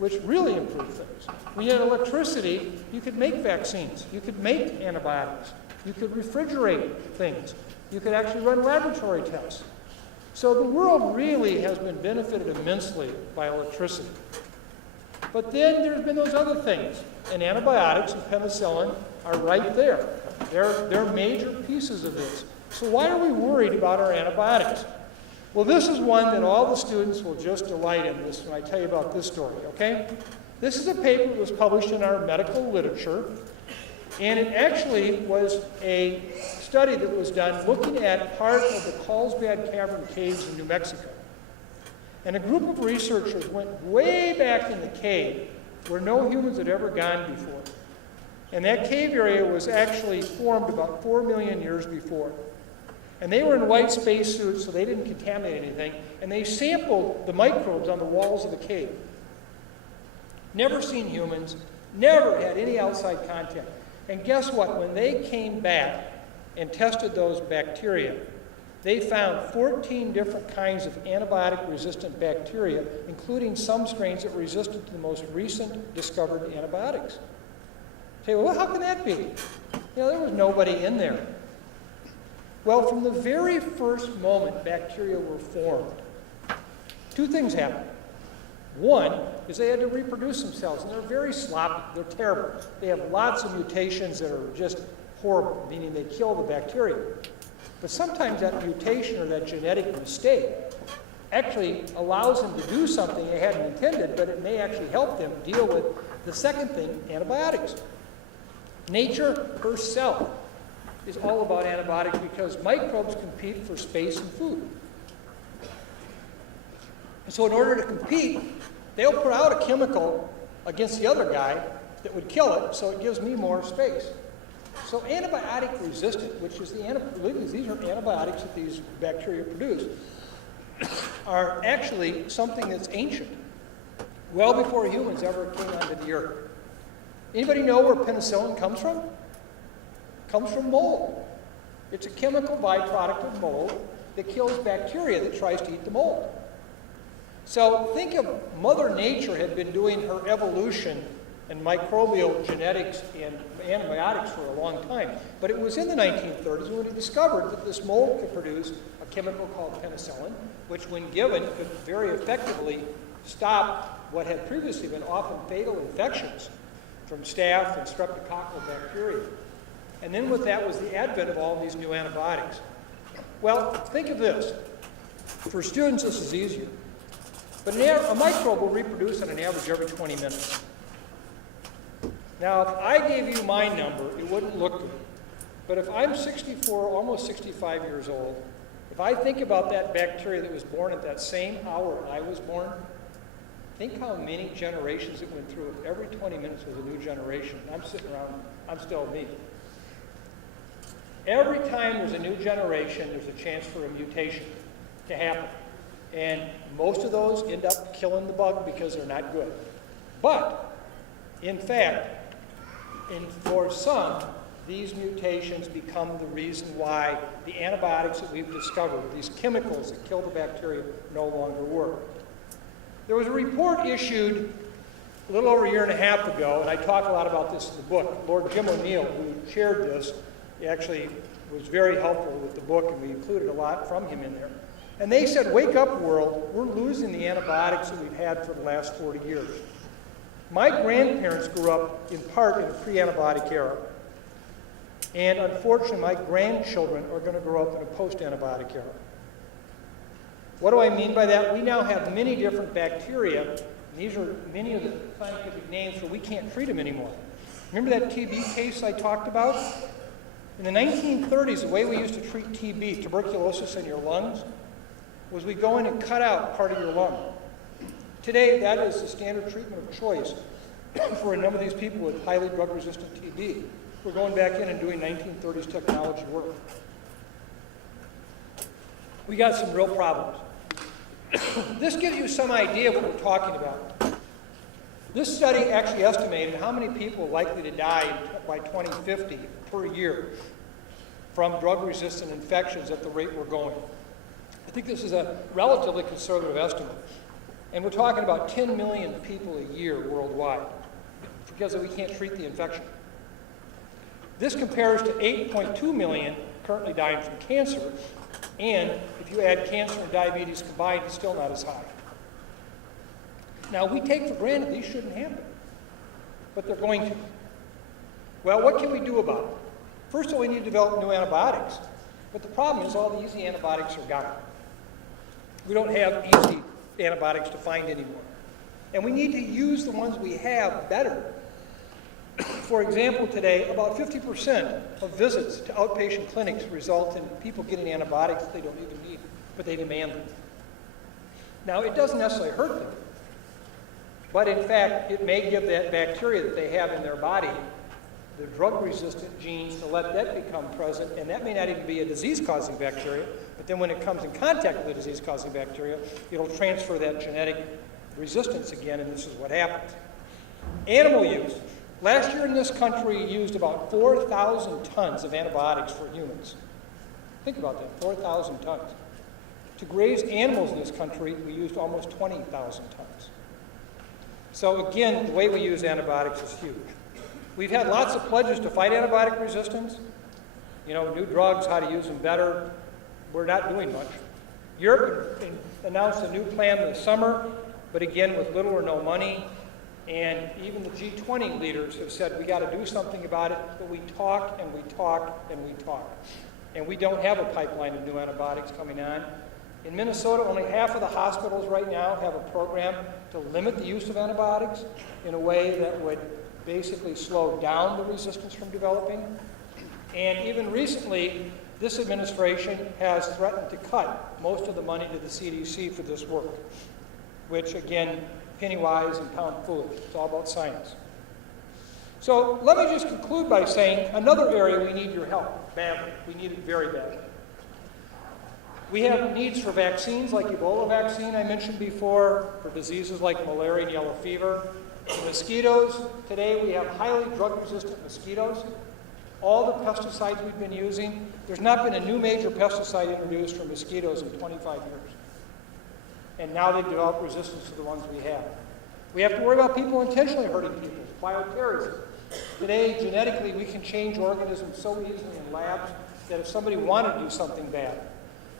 which really improved things. When you had electricity, you could make vaccines. You could make antibiotics. You could refrigerate things. You could actually run laboratory tests. So the world really has been benefited immensely by electricity. But then there's been those other things, and antibiotics and penicillin are right there. They're major pieces of this. So why are we worried about our antibiotics? Well, this is one that all the students will just delight in this when I tell you about this story, okay? This is a paper that was published in our medical literature, and it actually was a study that was done looking at part of the Carlsbad Cavern caves in New Mexico. And a group of researchers went way back in the cave where no humans had ever gone before. And that cave area was actually formed about 4 million years before. And they were in white spacesuits, so they didn't contaminate anything. And they sampled the microbes on the walls of the cave. Never seen humans, never had any outside contact. And guess what? When they came back and tested those bacteria, they found 14 different kinds of antibiotic-resistant bacteria, including some strains that were resistant to the most recent discovered antibiotics. Say, well, how can that be? There was nobody in there. Well, from the very first moment bacteria were formed, two things happened. One is they had to reproduce themselves, and they're very sloppy. They're terrible. They have lots of mutations that are just horrible, meaning they kill the bacteria. But sometimes that mutation or that genetic mistake actually allows them to do something they hadn't intended, but it may actually help them deal with the second thing, antibiotics. Nature herself is all about antibiotics because microbes compete for space and food. And so in order to compete, they'll put out a chemical against the other guy that would kill it, so it gives me more space. So antibiotic resistant, which is these are antibiotics that these bacteria produce, are actually something that's ancient, well before humans ever came onto the earth. Anybody know where penicillin comes from? It comes from mold. It's a chemical byproduct of mold that kills bacteria that tries to eat the mold. So think of Mother Nature had been doing her evolution and microbial genetics and antibiotics for a long time. But it was in the 1930s when we discovered that this mold could produce a chemical called penicillin, which when given could very effectively stop what had previously been often fatal infections from staph and streptococcal bacteria. And then with that was the advent of all these new antibiotics. Well, think of this. For students, this is easier. But a microbe will reproduce on an average every 20 minutes. Now, if I gave you my number, it wouldn't look good. But if I'm 64, almost 65 years old, if I think about that bacteria that was born at that same hour I was born, think how many generations it went through. If every 20 minutes was a new generation, I'm sitting around, I'm still me. Every time there's a new generation, there's a chance for a mutation to happen. And most of those end up killing the bug because they're not good. But, in fact, for some, these mutations become the reason why the antibiotics that we've discovered, these chemicals that kill the bacteria, no longer work. There was a report issued a little over a year and a half ago, and I talk a lot about this in the book. Lord Jim O'Neill, who chaired this, he actually was very helpful with the book, and we included a lot from him in there. And they said, wake up world, we're losing the antibiotics that we've had for the last 40 years. My grandparents grew up in part in a pre-antibiotic era. And unfortunately, my grandchildren are going to grow up in a post-antibiotic era. What do I mean by that? We now have many different bacteria. And these are many of the scientific names where we can't treat them anymore. Remember that TB case I talked about? In the 1930s, the way we used to treat TB, tuberculosis in your lungs, was we go in and cut out part of your lung. Today, that is the standard treatment of choice for a number of these people with highly drug-resistant TB. We're going back in and doing 1930s technology work. We got some real problems. This gives you some idea of what we're talking about. This study actually estimated how many people are likely to die by 2050 per year from drug-resistant infections at the rate we're going. I think this is a relatively conservative estimate. And we're talking about 10 million people a year worldwide because we can't treat the infection. This compares to 8.2 million currently dying from cancer, and if you add cancer and diabetes combined, it's still not as high. Now, we take for granted these shouldn't happen, but they're going to. Well, what can we do about it? First of all, we need to develop new antibiotics, but the problem is all the easy antibiotics are gone. We don't have easy antibiotics to find anymore. And we need to use the ones we have better. For example, today, about 50% of visits to outpatient clinics result in people getting antibiotics they don't even need, but they demand them. Now, it doesn't necessarily hurt them, but in fact, it may give that bacteria that they have in their body the drug-resistant genes to let that become present, and that may not even be a disease-causing bacteria, but then when it comes in contact with the disease-causing bacteria, it'll transfer that genetic resistance again, and this is what happens. Animal use. Last year in this country used about 4,000 tons of antibiotics for humans. Think about that, 4,000 tons. To graze animals in this country, we used almost 20,000 tons. So again, the way we use antibiotics is huge. We've had lots of pledges to fight antibiotic resistance. You know, new drugs, how to use them better. We're not doing much. Europe announced a new plan this summer, but again, with little or no money. And even the G20 leaders have said we got to do something about it, but we talk and we talk and we talk. And we don't have a pipeline of new antibiotics coming on. In Minnesota, only half of the hospitals right now have a program to limit the use of antibiotics in a way that would basically slow down the resistance from developing. And even recently, this administration has threatened to cut most of the money to the CDC for this work, which again, penny wise and pound foolish. It's all about science. So let me just conclude by saying another area we need your help badly. We need it very badly. We have needs for vaccines like Ebola vaccine I mentioned before, for diseases like malaria and yellow fever. For mosquitoes, today we have highly drug-resistant mosquitoes. All the pesticides we've been using, there's not been a new major pesticide introduced for mosquitoes in 25 years. And now they've developed resistance to the ones we have. We have to worry about people intentionally hurting people, bioterrorism. Today, genetically, we can change organisms so easily in labs that if somebody wanted to do something bad,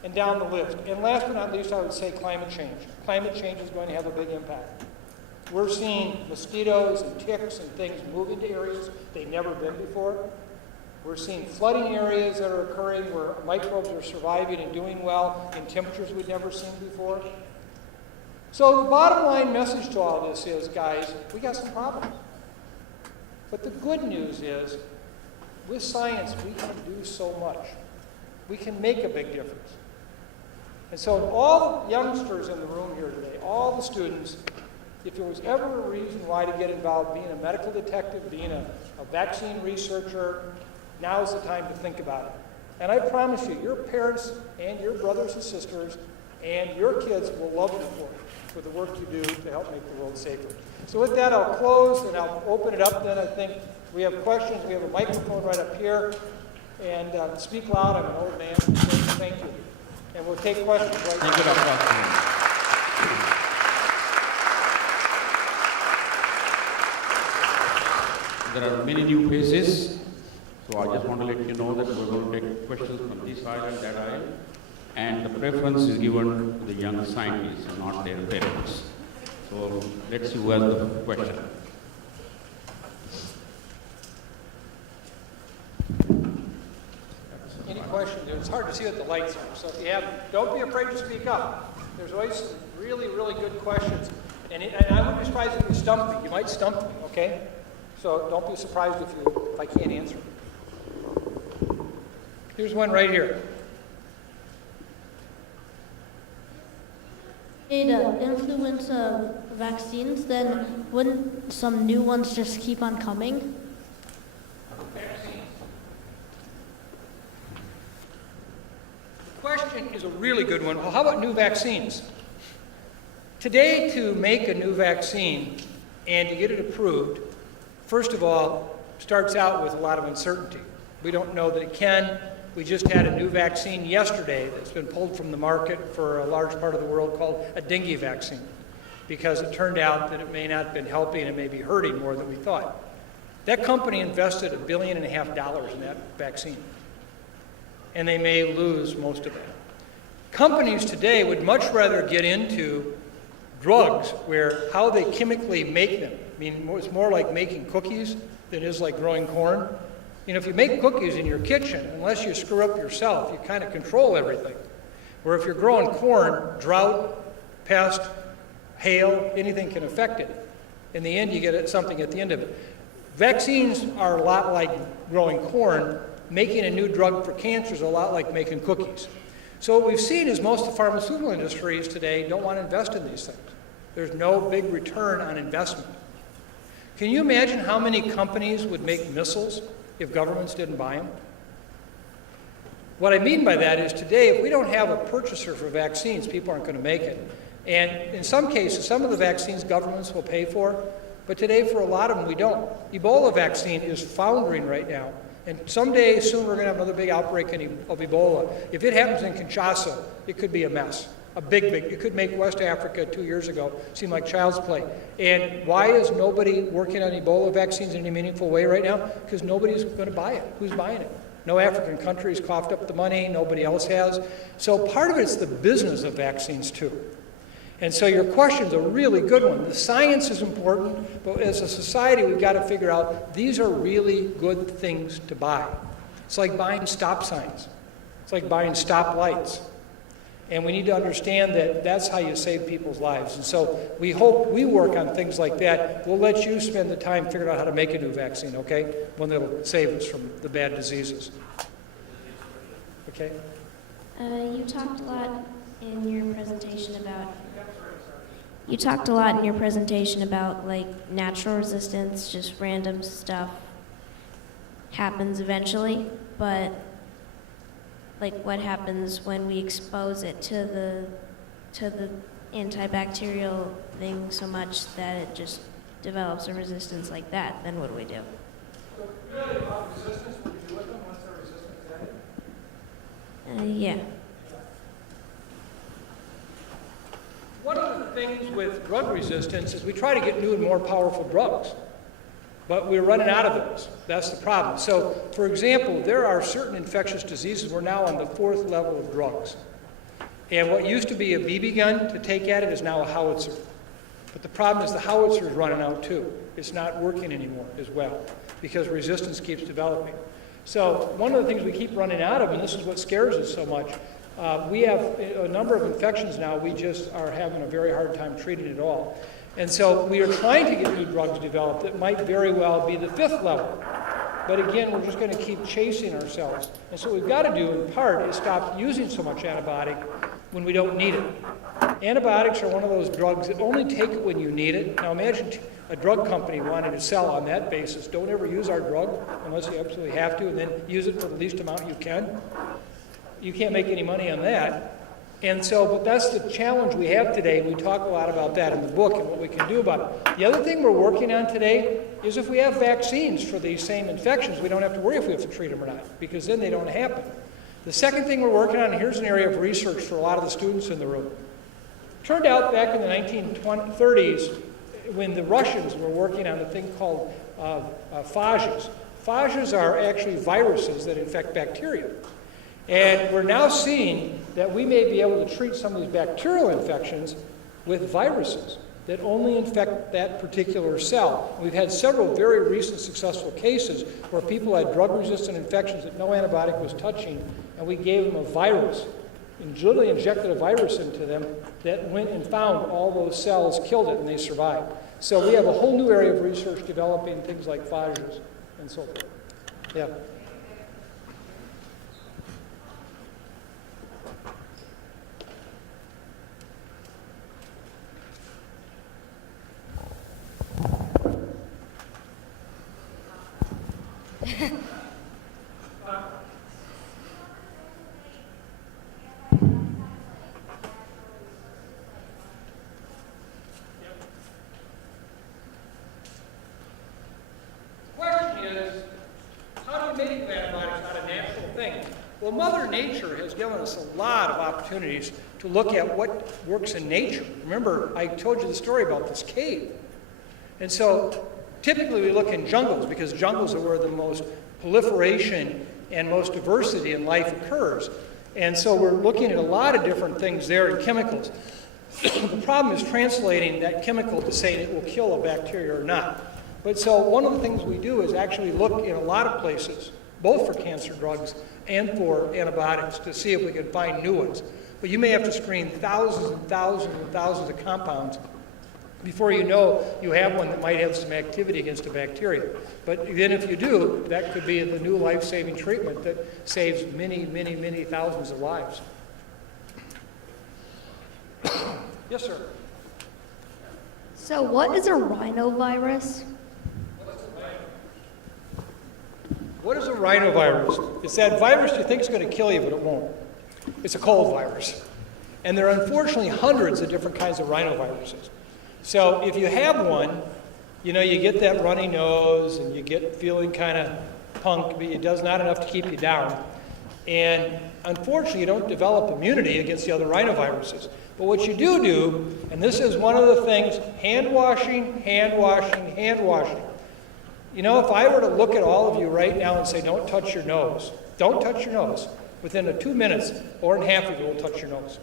and down the list. And last but not least, I would say climate change. Climate change is going to have a big impact. We're seeing mosquitoes and ticks and things move into areas they've never been before. We're seeing flooding areas that are occurring where microbes are surviving and doing well in temperatures we've never seen before. So the bottom line message to all this is, guys, we got some problems. But the good news is with science, we can do so much. We can make a big difference. And so all the youngsters in the room here today, all the students, if there was ever a reason why to get involved, being a medical detective, being a vaccine researcher, now's the time to think about it. And I promise you, your parents and your brothers and sisters and your kids will love you for the work you do to help make the world safer. So with that, I'll close and I'll open it up then. I think we have questions. We have a microphone right up here. And speak loud. I'm an old man. So thank you. And we'll take questions right now. Thank you, Dr. Osterholm. There are many new faces, so I just want to let you know that we're going to take questions from this aisle and that aisle, and the preference is given to the young scientists and not their parents. So let's see who has the question. Any questions? It's hard to see what the lights are, so if you have, don't be afraid to speak up. There's always some really, really good questions. And I wouldn't be surprised if you stump me. You might stump me, okay? So don't be surprised if I can't answer. Here's one right here. Influenza vaccines, then wouldn't some new ones just keep on coming? The question is a really good one. Well, how about new vaccines? Today, to make a new vaccine and to get it approved, first of all, starts out with a lot of uncertainty. We don't know that it can. We just had a new vaccine yesterday that's been pulled from the market for a large part of the world called a dengue vaccine, because it turned out that it may not have been helping, it may be hurting more than we thought. That company invested $1.5 billion in that vaccine, and they may lose most of it. Companies today would much rather get into drugs where how they chemically make them. I mean, it's more like making cookies than it is like growing corn. You know, if you make cookies in your kitchen, unless you screw up yourself, you kind of control everything. Where if you're growing corn, drought, pest, hail, anything can affect it. In the end, you get something at the end of it. Vaccines are a lot like growing corn. Making a new drug for cancer is a lot like making cookies. So what we've seen is most of the pharmaceutical industries today don't want to invest in these things. There's no big return on investment. Can you imagine how many companies would make missiles if governments didn't buy them? What I mean by that is today, if we don't have a purchaser for vaccines, people aren't going to make it. And in some cases, some of the vaccines governments will pay for, but today for a lot of them we don't. Ebola vaccine is foundering right now. And someday soon we're going to have another big outbreak of Ebola. If it happens in Kinshasa, it could be a mess. It could make West Africa 2 years ago seem like child's play. And why is nobody working on Ebola vaccines in any meaningful way right now? Because nobody's going to buy it. Who's buying it? No African countries coughed up the money. Nobody else has. So part of it's the business of vaccines too. And so your question's a really good one. The science is important, but as a society, we've got to figure out these are really good things to buy. It's like buying stop signs. It's like buying stop lights. And we need to understand that that's how you save people's lives. And so we hope we work on things like that. We'll let you spend the time figuring out how to make a new vaccine, okay? One that'll save us from the bad diseases. Okay? You talked a lot in your presentation about like natural resistance, just random stuff happens eventually, but like what happens when we expose it to the antibacterial thing so much that it just develops a resistance like that, then what do we do? So really about resistance, what do you do with them once they're resistant? Yeah. One of the things with drug resistance is we try to get new and more powerful drugs, but we're running out of those. That's the problem. So, for example, there are certain infectious diseases. We're now on the 4th level of drugs. And what used to be a BB gun to take at it is now a howitzer. But the problem is the howitzer is running out too. It's not working anymore as well because resistance keeps developing. So one of the things we keep running out of, and this is what scares us so much, we have a number of infections now. We just are having a very hard time treating it all. And so we are trying to get new drugs developed that might very well be the 5th level. but again, we're just going to keep chasing ourselves. And so what we've got to do, in part, is stop using so much antibiotic when we don't need it. Antibiotics are one of those drugs that only take it when you need it. Now imagine a drug company wanting to sell on that basis. Don't ever use our drug unless you absolutely have to, and then use it for the least amount you can. You can't make any money on that. And so, but that's the challenge we have today, and we talk a lot about that in the book and what we can do about it. The other thing we're working on today is if we have vaccines for these same infections, we don't have to worry if we have to treat them or not, because then they don't happen. The second thing we're working on, and here's an area of research for a lot of the students in the room. Turned out back in the 1930s, when the Russians were working on a thing called phages. Phages are actually viruses that infect bacteria. And we're now seeing that we may be able to treat some of these bacterial infections with viruses that only infect that particular cell. We've had several very recent successful cases where people had drug-resistant infections that no antibiotic was touching, and we gave them a virus, and literally injected a virus into them that went and found all those cells, killed it, and they survived. So we have a whole new area of research developing things like phages and so forth. Yeah. Well, Mother Nature has given us a lot of opportunities to look at what works in nature. Remember, I told you the story about this cave. And so typically we look in jungles because jungles are where the most proliferation and most diversity in life occurs. And so we're looking at a lot of different things there in chemicals. The problem is translating that chemical to saying it will kill a bacteria or not. But so one of the things we do is actually look in a lot of places, both for cancer drugs and for antibiotics, to see if we can find new ones. But you may have to screen thousands and thousands and thousands of compounds before you know you have one that might have some activity against a bacteria. But then if you do, that could be the new life-saving treatment that saves many, many, many thousands of lives. Yes, sir. So what is a rhinovirus? What is a rhinovirus? It's that virus you think is going to kill you, but it won't. It's a cold virus. And there are unfortunately hundreds of different kinds of rhinoviruses. So if you have one, you know, you get that runny nose and you get feeling kind of punk, but it does not enough to keep you down. And unfortunately, you don't develop immunity against the other rhinoviruses. But what you do, and this is one of the things, hand washing, hand washing, hand washing. You know, if I were to look at all of you right now and say, don't touch your nose, don't touch your nose, within 2 minutes, or in half of you will touch your nose.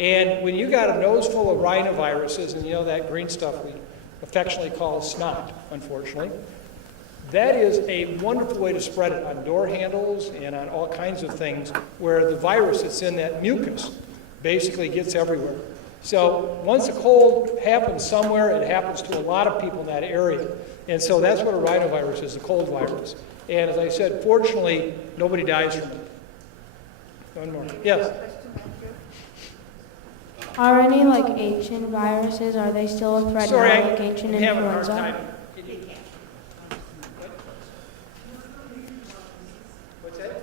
And when you got a nose full of rhinoviruses, and you know that green stuff we affectionately call snot, unfortunately, that is a wonderful way to spread it on door handles and on all kinds of things where the virus that's in that mucus basically gets everywhere. So once a cold happens somewhere, it happens to a lot of people in that area. And so that's what a rhinovirus is, a cold virus. And as I said, fortunately, nobody dies from it. One more. Yes? Are any like ancient viruses, are they still a threat Sorry, now, like ancient I'm having a hard influenza? time. What's that?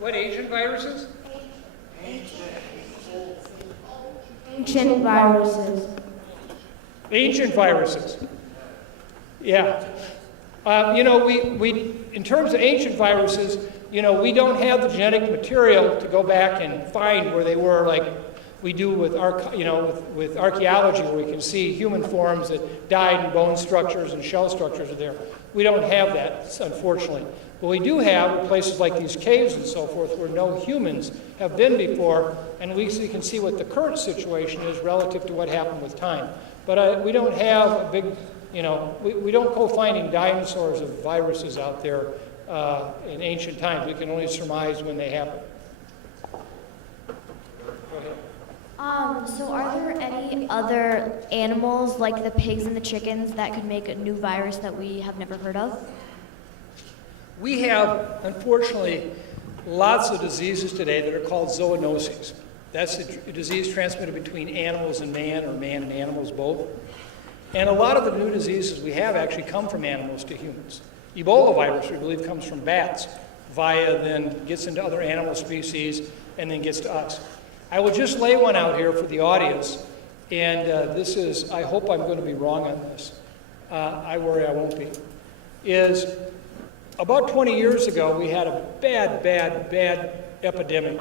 What ancient viruses? Ancient viruses. Ancient viruses. Yeah. You know, we in terms of ancient viruses, you know, we don't have the genetic material to go back and find where they were, like we do with with archaeology, where we can see human forms that died in bone structures and shell structures are there. We don't have that, unfortunately. But we do have places like these caves and so forth where no humans have been before, and we can see what the current situation is relative to what happened with time. But we don't have a big, you know, we don't go finding dinosaurs of viruses out there in ancient times. We can only surmise when they happen. Go ahead. So are there any other animals like the pigs and the chickens that could make a new virus that we have never heard of? We have, unfortunately, lots of diseases today that are called zoonoses. That's a disease transmitted between animals and man, or man and animals both. And a lot of the new diseases we have actually come from animals to humans. Ebola virus, we believe, comes from bats, then gets into other animal species, and then gets to us. I will just lay one out here for the audience, and this is, I hope I'm going to be wrong on this. I worry I won't be. Is about 20 years ago, we had a bad epidemic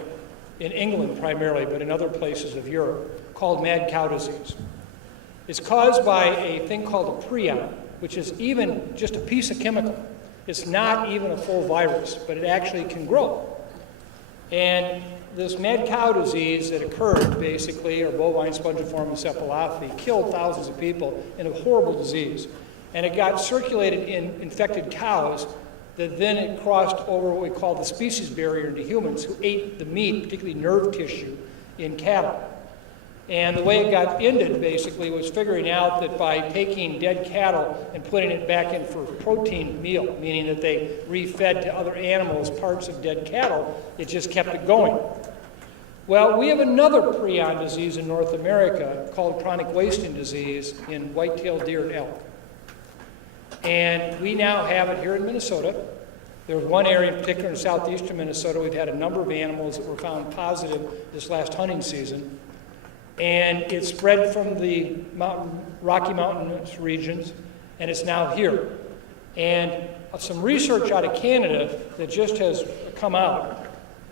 in England primarily, but in other places of Europe, called mad cow disease. It's caused by a thing called a prion, which is even just a piece of chemical. It's not even a full virus, but it actually can grow. And this mad cow disease that occurred, basically, or bovine spongiform encephalopathy, killed thousands of people in a horrible disease. And it got circulated in infected cows that then it crossed over what we call the species barrier into humans who ate the meat, particularly nerve tissue, in cattle. And the way it got ended, basically, was figuring out that by taking dead cattle and putting it back in for protein meal, meaning that they refed to other animals parts of dead cattle, it just kept it going. Well, we have another prion disease in North America called chronic wasting disease in white-tailed deer and elk. And we now have it here in Minnesota. There's one area in particular in southeastern Minnesota. We've had a number of animals that were found positive this last hunting season. And it spread from the Rocky Mountains regions, and it's now here. And some research out of Canada that just has come out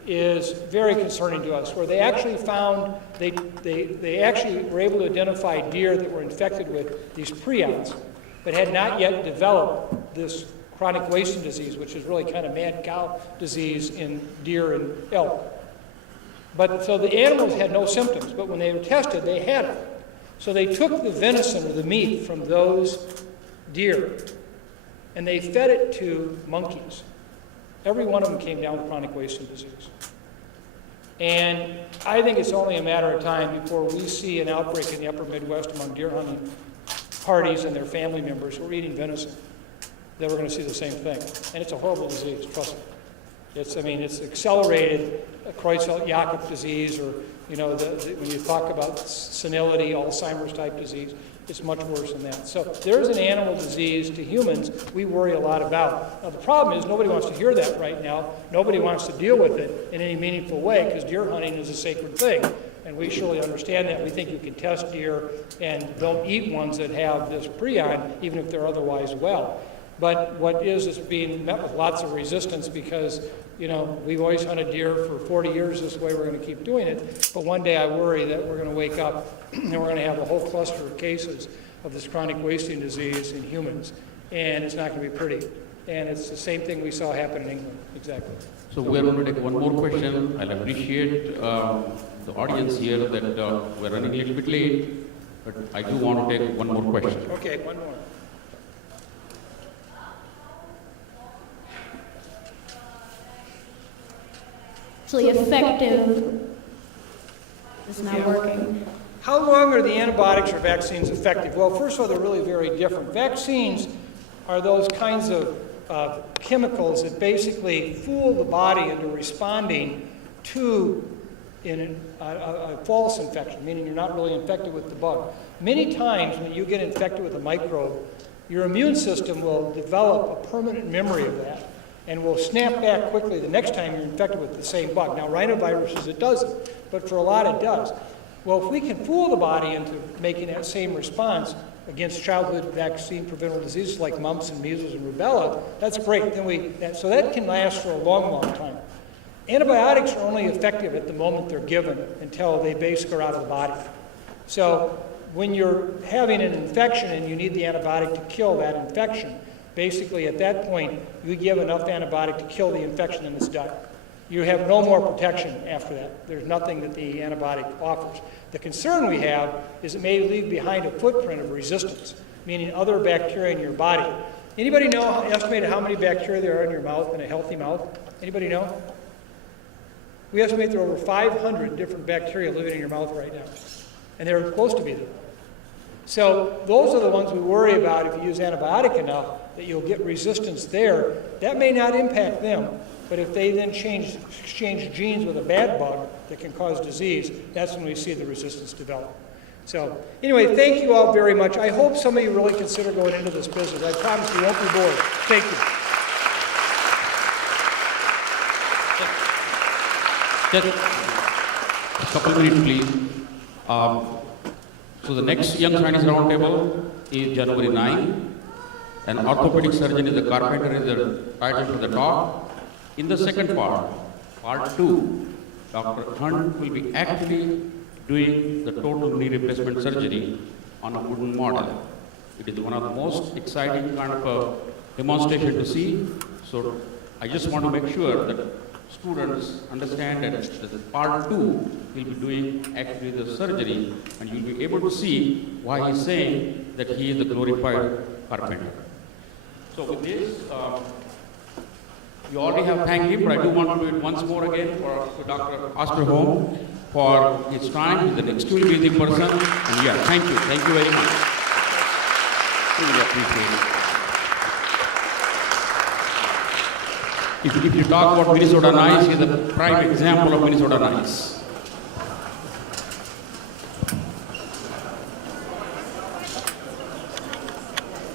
is very concerning to us, where they actually found, they actually were able to identify deer that were infected with these prions, but had not yet developed this chronic wasting disease, which is really kind of mad cow disease in deer and elk. But so the animals had no symptoms, but when they were tested, they had it. So they took the venison or the meat from those deer and they fed it to monkeys. Every one of them came down with chronic wasting disease. And I think it's only a matter of time before we see an outbreak in the upper Midwest among deer hunting parties and their family members who are eating venison, that we're going to see the same thing. And it's a horrible disease, trust me. It's accelerated Creutzfeldt-Jakob disease, or, when you talk about senility, Alzheimer's type disease, it's much worse than that. So there's an animal disease to humans we worry a lot about. Now the problem is nobody wants to hear that right now. Nobody wants to deal with it in any meaningful way because deer hunting is a sacred thing. And we surely understand that. We think you can test deer and don't eat ones that have this prion, even if they're otherwise well. But what is being met with lots of resistance because, we've always hunted deer for 40 years this way, we're going to keep doing it. But one day I worry that we're going to wake up and we're going to have a whole cluster of cases of this chronic wasting disease in humans. And it's not going to be pretty. And it's the same thing we saw happen in England, exactly. So we're going to take one more question. I'll appreciate the audience here that we're running a little bit late, but I do want to take one more question. Okay, one more. Actually effective. It's not working. How long are the antibiotics or vaccines effective? Well, first of all, they're really very different. Vaccines are those kinds of chemicals that basically fool the body into responding to a false infection, meaning you're not really infected with the bug. Many times when you get infected with a microbe, your immune system will develop a permanent memory of that and will snap back quickly the next time you're infected with the same bug. Now, rhinoviruses, it doesn't, but for a lot it does. Well, if we can fool the body into making that same response against childhood vaccine preventable diseases like mumps and measles and rubella, that's great. So that can last for a long, long time. Antibiotics are only effective at the moment they're given until they basically are out of the body. So when you're having an infection and you need the antibiotic to kill that infection, basically at that point you give enough antibiotic to kill the infection and it's done. You have no more protection after that. There's nothing that the antibiotic offers. The concern we have is it may leave behind a footprint of resistance, meaning other bacteria in your body. Anybody know, estimated how many bacteria there are in your mouth, in a healthy mouth? Anybody know? We estimate there are over 500 different bacteria living in your mouth right now, and they're supposed to be there. So those are the ones we worry about if you use antibiotic enough, that you'll get resistance there. That may not impact them, but if they then exchange genes with a bad bug that can cause disease, that's when we see the resistance develop. So anyway, thank you all very much. I hope some of you really consider going into this business. I promise you won't be bored. Thank you. Just a couple minutes, please. So the next Young Scientist Roundtable is January 9. An orthopedic surgeon is the carpenter is the title for the talk. In the second part, part 2, Dr. Hunt will be actually doing the total knee replacement surgery on a wooden model. It is one of the most exciting kind of a demonstration to see. So I just want to make sure that students understand that the part 2 will be doing actually the surgery, and you'll be able to see why he's saying that he is the glorified carpenter. So with this, you already have thanked him, but I do want to do it once more again for Dr. Osterholm for his time. He's an extremely busy person, and yeah, thank you very much. Really appreciate it. If you talk about Minnesota nice, he's a prime example of Minnesota nice.